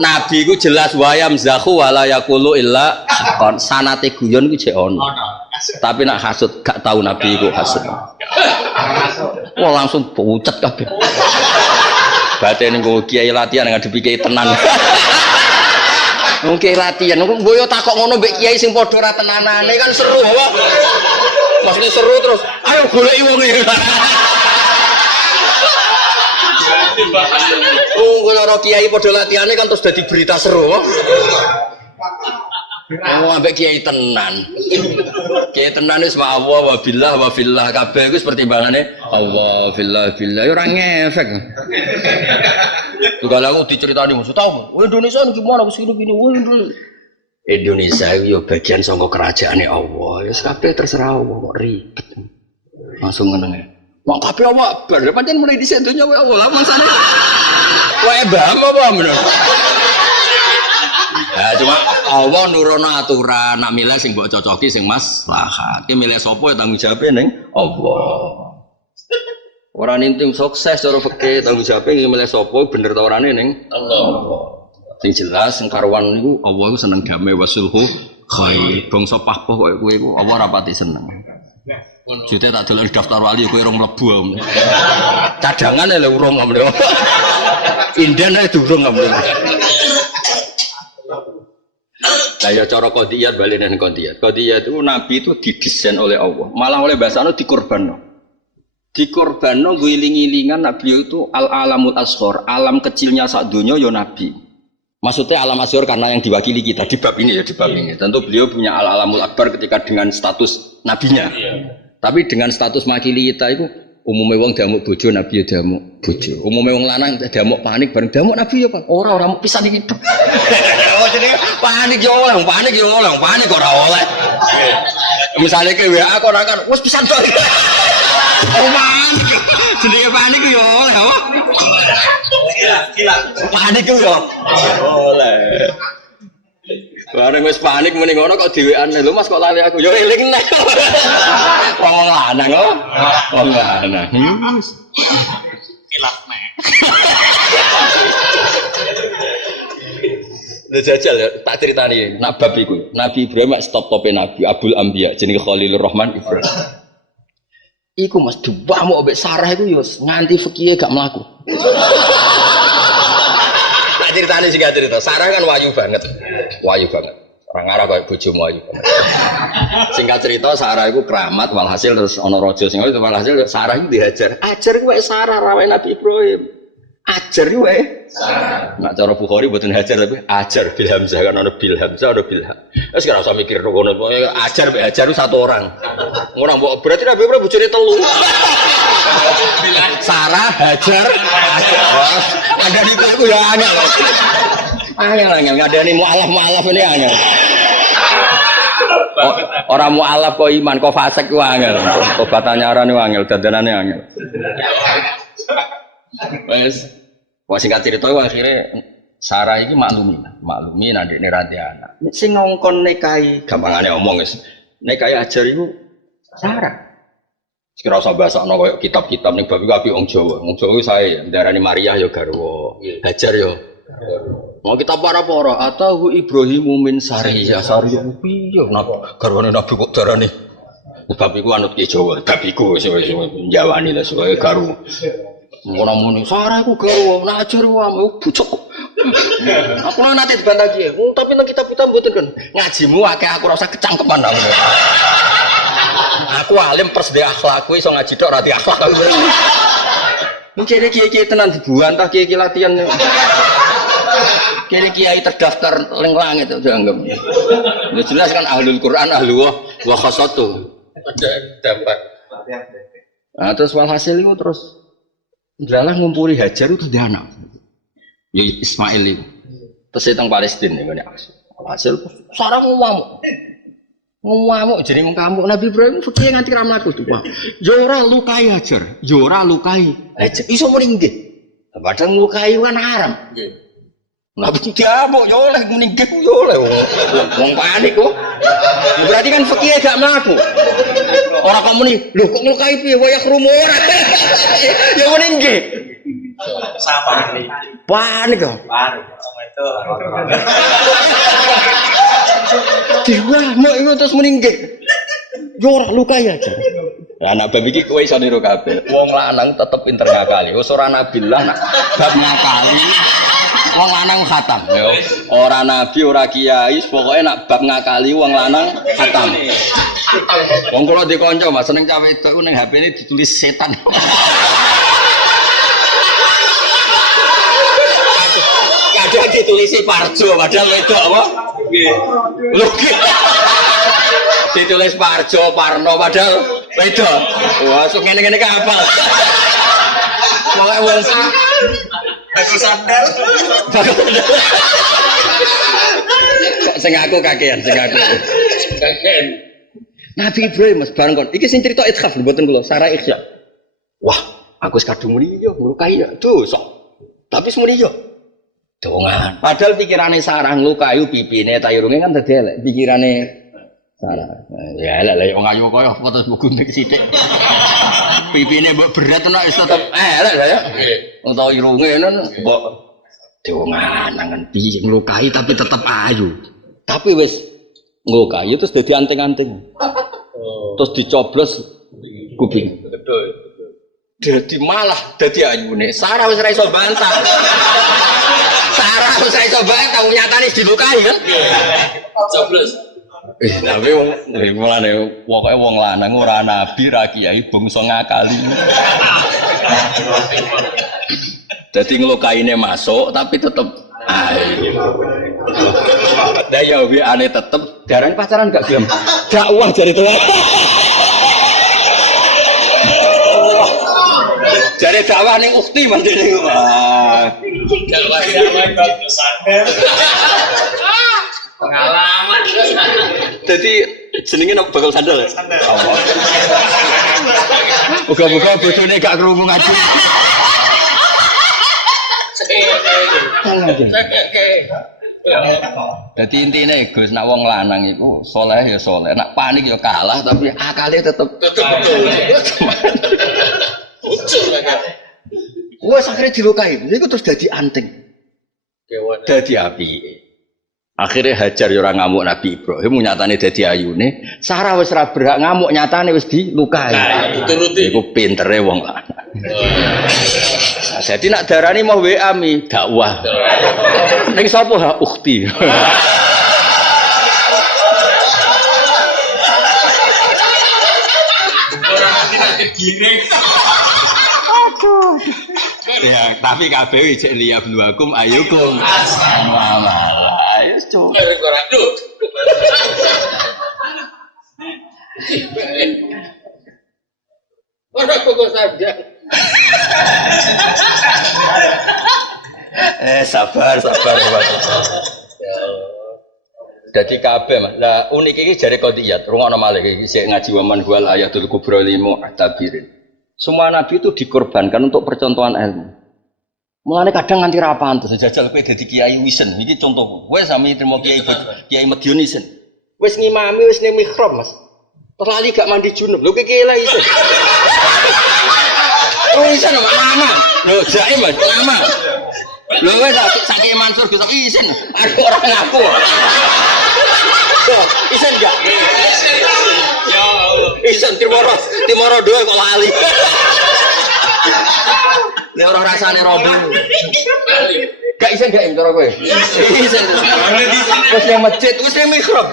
Nabi ku jelas wayam zakhu wala yaqulu illa haqqan. Sanate guyon ku jek ono. Tapi nak hasud gak tahu Nabi ku hasud. Wah langsung pucet kabeh. Bate ning kiai latihan ngadepi kiai tenan. Mungkin latihan, boyo takok ngono mbek kiai sing padha ora tenanane kan seru apa? Maksudnya seru terus, ayo goleki wong iki. Oh, kalau kiai padha latihane kan terus dadi berita seru apa? Oh, ambek kiai tenan. Kiai tenan wis Allah wa billah wa fillah kabeh iku pertimbangane Allah billah billah ora ngefek. Juga aku diceritani musuh tahu. Indonesia ini gimana wis gini. Indonesia itu ya bagian saka kerajaane Allah. Ya kabeh terserah Allah kok ribet. Langsung ngene. Wong kabeh apa bar pancen mulai dhisik donya wae Allah mangsane. Wae mbah apa bener. Ya cuma Allah nurono aturan, nak milih sing mbok cocoki sing maslahat. Ki milih sapa ya tanggung jawabe ning Allah. Ora nintim sukses cara fikih tanggung jawabe milih sapa bener ta orane ning Allah. Sing jelas sing karuan niku Allah iku seneng damai wasulhu khair. Bangsa pahpoh koyo kowe iku Allah ora pati seneng. Jute tak delok daftar wali kowe rong mlebu. Cadangan lho urung ngomong. Inden ae durung ngomong. Nah ya cara qadiyat balik nang qadiyat. Qadiyat itu Nabi itu didesain oleh Allah. Malah oleh bahasane dikorbanno. Dikorbanno ngiling-ilingan Nabi itu al-alamul asghar, alam kecilnya sak donya ya Nabi. Maksudnya alam asghar karena yang diwakili kita di bab ini ya di bab ini. Tentu beliau punya al-alamul akbar ketika dengan status nabinya. Tapi dengan status makili kita itu umumnya wong damuk bojo Nabi ya damuk bojo. Umumnya wong lanang damuk panik bareng damuk Nabi ya Pak. Ora pisan iki. Panik yo oleh, panik ora oleh. Misalnya ke WA kok ora kan wis pisan to. Oh panik. Jenenge panik yo oleh apa? Panik yo oleh. Bareng wis panik muni ngono kok dhewean lho Mas kok lali aku yo eling nek. Wong lanang kok. Wong lanang. Kilaf nek. Lha jajal ya tak critani nak bab iku. Nabi Ibrahim stop-tope Nabi Abdul Anbiya jenenge Khalilur Rahman Ibrahim. Iku Mas duwamu mbek Sarah iku yo nganti fikih gak mlaku. Tak critani sing gak cerita. Sarah kan wayu banget. Wayu banget. Orang arah kayak bojomu wayu banget. Singkat cerita Sarah iku keramat walhasil terus ana raja sing walhasil Sarah iku dihajar. Ajar iku wae Sarah rawe Nabi Ibrahim. Ajar iku wae. Nak cara Bukhari mboten hajar tapi ajar bil hamzah kan ana bil hamzah ana bil ha. Wis ora usah mikir ngono ajar mek hajar itu satu orang. Ngono mbok berarti Nabi Ibrahim bojone telu. Sarah hajar. Ada di aku ya angel. Angel ngadani mualaf ini angel. Orang mualaf kok iman kok fasik ku angel. Tobatannya arane angel dandanane angel. Wes singkat cerita akhirnya Sarah ini maklumi nanti ini ranti anak. Sing ngongkon nikahi, gampangane omong guys. Nikahi ajar itu Sarah. Sekira usah bahasa no kayak kitab-kitab nih babi Wong Jawa itu saya darani Maria yo garwa, Hajar yo Mau kita para atau Ibrahimu min Sariyah. Sariyah piye napa garwane Nabi kok darane babiku anut ki Jawa, babiku wis njawani lah supaya garu. Ora muni Sarah iku garu, nak ajar wae bucuk. Aku nate dibantah ki, tapi nang kitab kita mboten kan. Ngajimu akeh aku ora usah kecangkeman aku. Aku alim pers de akhlakku iso ngaji tok ora di akhlak. Mungkin kiai-kiai tenan dibantah kiai latihan. Kini kiai terdaftar leng langit itu dianggap. Itu jelas kan ahlul Quran ahlullah wa khasatu. Ada dapat. Nah, terus walhasil itu terus Jalalah ngumpuli Hajar itu dia anak. Ya Ismail itu. Terus tentang Palestina ini hasil sarang ngamuk jadi mengamuk Nabi Ibrahim fikih nganti ra mlaku tuh. Ya ora lukai Hajar, ya ora lukai. Iso meninggal. Padahal lukai kan haram. Nabi diamuk ya oleh meninggal ya oleh. Wong panik kok. Berarti kan fikih gak mlaku. Orang kamu nih, lho kok ngelukai piye waya krumu ora. Ya meninggal. Sama nih. Panik kok. Panik. Sama itu. Diamuk itu terus meninggal. Ya ora lukai aja. Lah anak bab iki kowe iso niru kabeh. Wong lanang tetep pinter ngakali. Wis ora nabilah nak bab ngakali. Wong lanang khatam. Ora nabi, ora kiai, pokoke nak bab ngakali wong lanang khatam. Wong kula di kanca Mas seneng cah wedok ning HP-ne ditulis setan. Kadang ditulisi Parjo padahal wedok apa? Nggih. Lho ditulis Parjo, Parno padahal wedok. Wah, sok ngene-ngene ke apa? Pokoke wong Aku sandal. Sing aku kakean, sing aku. Kakean. Nabi Ibrahim Mas bareng kon. Iki sing cerita ithaf mboten kula, Sarah Ikhya. Wah, aku wis kadung muni yo nglukai ya dosa. Tapi semuni yo. Dongan. Padahal pikirane Sarah nglukai pipine ta irunge kan dadi elek. Pikirane Sarah. Ya elek wong ayu koyo foto gunting sithik. Pipine mbok berat tenan wis tetep elek ya. Utawa irunge nen mbok diwangan piye nglukai tapi tetep ayu. Tapi wis nglukai terus dadi anting-anting. Terus dicoblos kuping. Betul. Dadi malah dadi ayune. Sarah wis ra iso bantah. Sarah wis ra iso bantah nyatane dilukai kan. Coblos. Tapi mulane pokoke wong lanang ora nabi ra kiai bangsa ngakali. Dadi nglukaine masuk tapi tetep ayo. Daya wiane tetep darane pacaran gak gelem. Dakwah jare tuwa. Jare dakwah ning ukti Mas dene. Dakwah kok sadar. Pengalaman. Jadi jenenge nek bakal sandal ya? Sandal. Muga-muga bojone gak krungu ngaji. Jadi intinya Gus, nak wong lanang itu soleh ya soleh, nak panik ya kalah, tapi akalnya tetep betul. Ucul lagi. Wah akhirnya dilukai, itu terus jadi anting, jadi api. Akhirnya Hajar orang ngamuk Nabi Ibrahim, nyatane jadi ayune. Sarah wis ra berhak ngamuk, nyatane wis dilukai. Iku pintere wong lanang. Nah, jadi nak darani mau WA mi dakwah. Ning sapa ha ukhti. Orang tidak kegiring. Ya, tapi kabeh cek liya bluakum ayukum. Malah, ayo coba. Aduh. Ora kok saja. Sabar. Jadi kabeh Mas. Lah unik iki jare qadiyat. Rungokno malih iki sik ngaji waman wal ayatul kubra limu atabirin. Semua nabi itu dikorbankan untuk percontohan ilmu. Mulane kadang nganti ra pantes jajal kowe dadi kiai wisen. Iki contoh. Kowe sami trimo kiai Madiun isen. Wis ngimami wis ning mihrab Mas. Terlali gak mandi junub. Lho kiki elek isen. Oh isen mama. Lho jae Mas, mama. Lho wis saking Mansur bisa isin. Aduh orang ngaku. Isin enggak? Ya Allah. Isin Timoro doe kok lali. Nek ora rasane rodo. Gak isin gak cara kowe? Isin. Wis yang masjid, wis yang mihrab.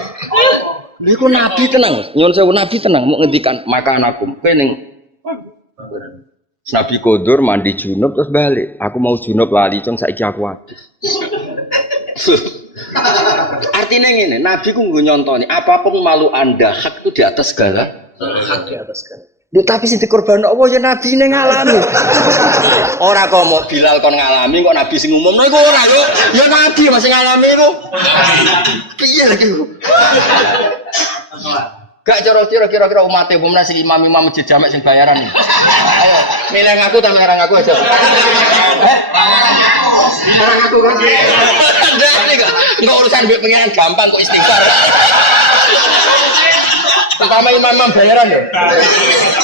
Lha iku nabi tenang. Nyuwun sewu nabi tenang mau ngendikan makan aku. Kowe ning Nabi Kodur mandi junub terus balik. Aku mau junub lali, cung saiki aku hadis. Artinya ngene, Nabi ku nggo nyontoni, apapun malu Anda, hak itu di atas segala. Hak di atas segala. Duh, tapi sing dikorban Allah ya Nabi ini ngalami. Ora kok mau Bilal kon ngalami kok Nabi sing umumno iku ora yo. Ya Nabi masih ngalami iku. Piye lagi iku? Gak kira-kira umatnya umumnya si imam-imam masjid jamek sing bayaran. Ayo, milih ngaku tak milih ngaku aja. Milih ngaku kan? Enggak urusan duit pengiran gampang kok istighfar. Pertama imam-imam bayaran ya.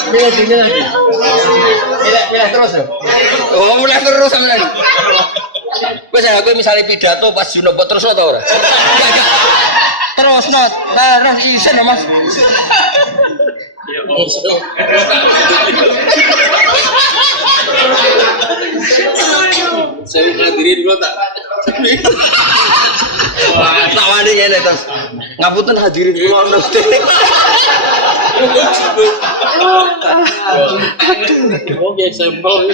Milih sini lagi. Milih terus ya. Oh, mulai terus sama lagi. Wes aku misalnya pidato pas junub terus atau ora? Terus not, terus isen ya mas. Saya hadirin dulu tak. Tak wani ngene terus. Ngapunten hadirin kula mesti. Oke, sampel.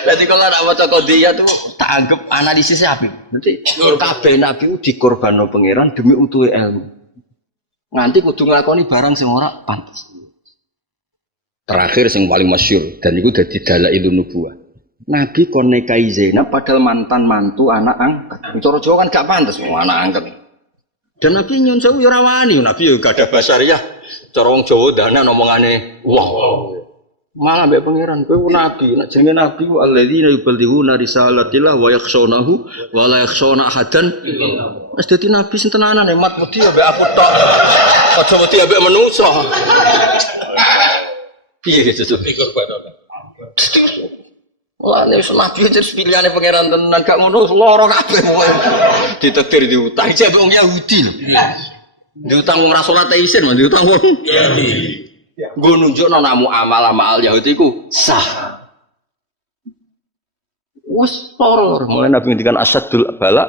Berarti kalau ada waca qadiyah tuh tak anggap analisisnya apik. Nanti kabeh nabi ku dikorbanno pangeran demi utuhe ilmu. Nganti kudu nglakoni barang sing ora pantes. Terakhir sing paling masyhur dan iku dadi dalailun nubuwah. Nabi kon nikahi Zainab padahal mantan mantu anak angkat. Cara Jawa kan gak pantes anak angkat. Dan Nabi nyun sewu ya ora wani, Nabi ya gak ada basariah. Cara wong Jawa dana omongane wah. Malah mbek pangeran kowe nabi, nek jenenge nabi alladzina yuballighuna risalatillah wa yakhshawnahu wa la yakhshawna ahadan. Wis dadi nabi sing tenanan hemat wedi mbek aku tok. Aja wedi mbek menungso. Piye gitu tuh? Wah, nek nabi terus pilihane pangeran tenan gak ngono lara kabeh kowe. Ditakdir diutang jek wong Yahudi lho. Diutang wong ra salat isin, diutang wong Yahudi. Gue nunjukno namu amal Yahudi ku sah. Wes toror. Mulai Nabi ngendikan asadul bala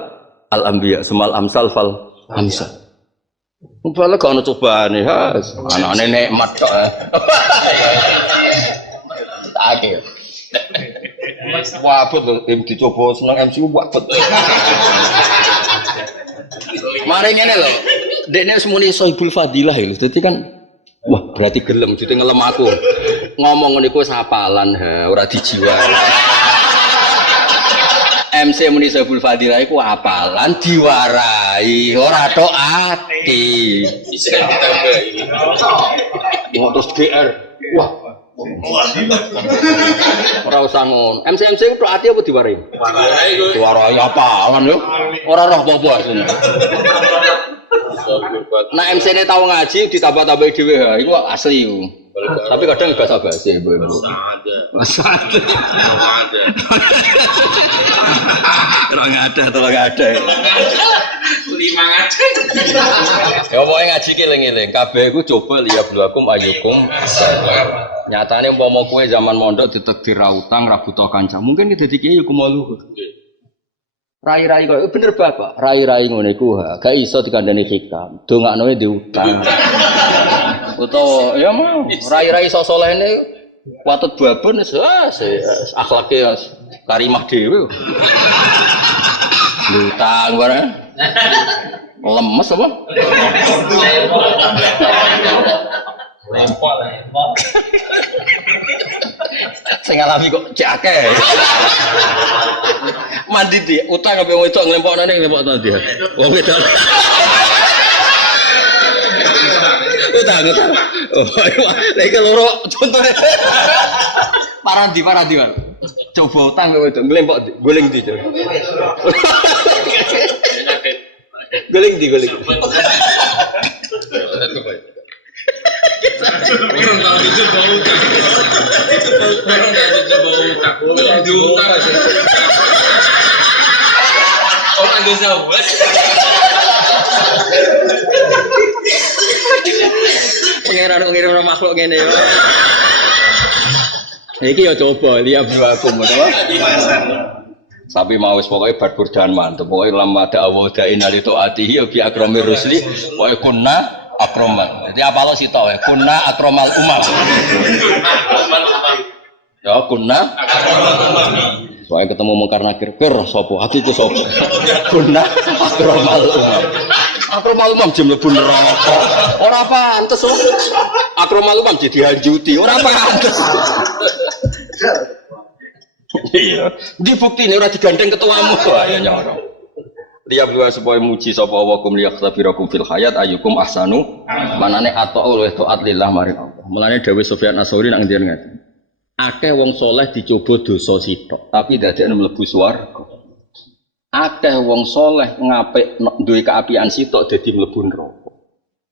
al anbiya sumal amsal fal amsal. Bala gak ono cobane, has. Anane nikmat tok. Akhir. Wabut lho, dicoba seneng MCU wabut. Mari ngene lho. Dekne wis muni Sohibul Fadilah lho. Dadi kan wah, berarti gelem, jadi ngelem aku. Ngomong niku sapalan, ora dijiwa. MC muni Sohibul Fadilah iku apalan diwarai, ora tok ati. Bisa ditambahi. Mau terus GR. Wah. Ora usah ngono. MC itu tok ati apa diwarai? Diwarai apalan yo. Ora roh apa-apa asline. Nah MC ini tahu ngaji ditambah-tambah dhewe ha iku asli yo. Tapi kadang gak sabar sih ibu-ibu. Ada. Orang ada. Lima ngaji. Ya pokoknya ngaji keling-eling. Kabeh iku coba liya bluakum ayukum. Nyatane umpama kowe zaman mondok ditakdir ra utang ra butuh kanca. Mungkin dadi kiai yo kumaluhur. Rai-rai kok bener Bapak. Rai-rai ngono iku gak iso dikandani hikam. Dongaknoe diutang. Utawa ya mau rai-rai sosolehne watut babon wis akhlake karimah dhewe. Utang bareng. Lemes apa? Lempol. Sing ngalami kok jake. Mandi di utang apa wong wedok nglempokno ning nglempokno dia. Wong wedok. Utang. Oh, lagi loro contohnya. Parah di. Coba utang kowe wedok nglempok goleng ndi, Cuk. Goleng. Orang tahu itu bau tak. Orang tahu itu bau tak. Diutang aja. Orang nggak tahu. Pengiran makhluk gini ya. Iki ya coba lihat aku mau Sapi mau pokoknya berkurdan mantep. Pokoknya lama ada awal dain dari to'ati ya bi akromir rusli. Pokoknya kunna akromal. Jadi apa lo sih tau ya? Kunna akromal umam. Ya kunna akromal umam. Pokoknya ketemu mungkar nakir ker sopo hati itu sopo. Kunna akromal umam. Akromal umam jumlah bener apa? Orang pantes oh. Akromal umam jadi hanjuti. Orang pantes. Iya, di bukti ini orang digandeng ketuamu, ya nyorong. Lihat dua supaya muji sapa wakum liyak tabirakum fil hayat ayukum ahsanu. Manane atau oleh taat lillah maring Allah. Mulane Dawi Sufyan As-Tsauri nak ngendian ngene. Akeh wong soleh dicoba dosa sitok, tapi dadekne mlebu swarga. Akeh wong soleh ngapik duwe kaapian sitok dadi mlebu neraka.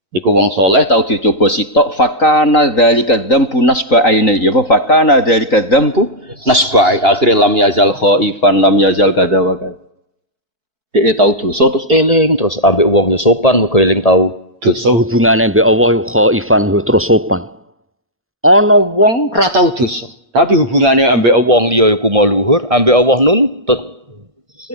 Iku wong soleh tau dicoba sitok fakana dzalika dzambu nasba aine ya apa fakana dzalika dzambu nasba akhirnya lam yazal khaifan lam yazal kadza wa kadza. Dene tau dosa terus eling terus ambek wong ya sopan muga eling tau dosa hubungane mbek Allah khaifan yo terus sopan. Ana wong ra tau dosa tapi hubungane ambek wong liya iku luhur ambek Allah nuntut.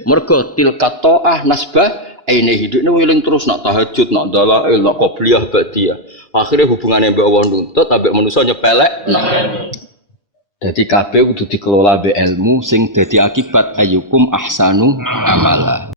Mergo tilka ta'ah nasba aine hidupnya wiling terus nak tahajud, nak dalail, nak qobliyah ba'diyah. Akhirnya hubungannya mbek Allah nuntut, ambek manusia nyepelek. Nah. Jadi kabeh kudu dikelola be ilmu sing dadi akibat ayyukum ahsanu amala.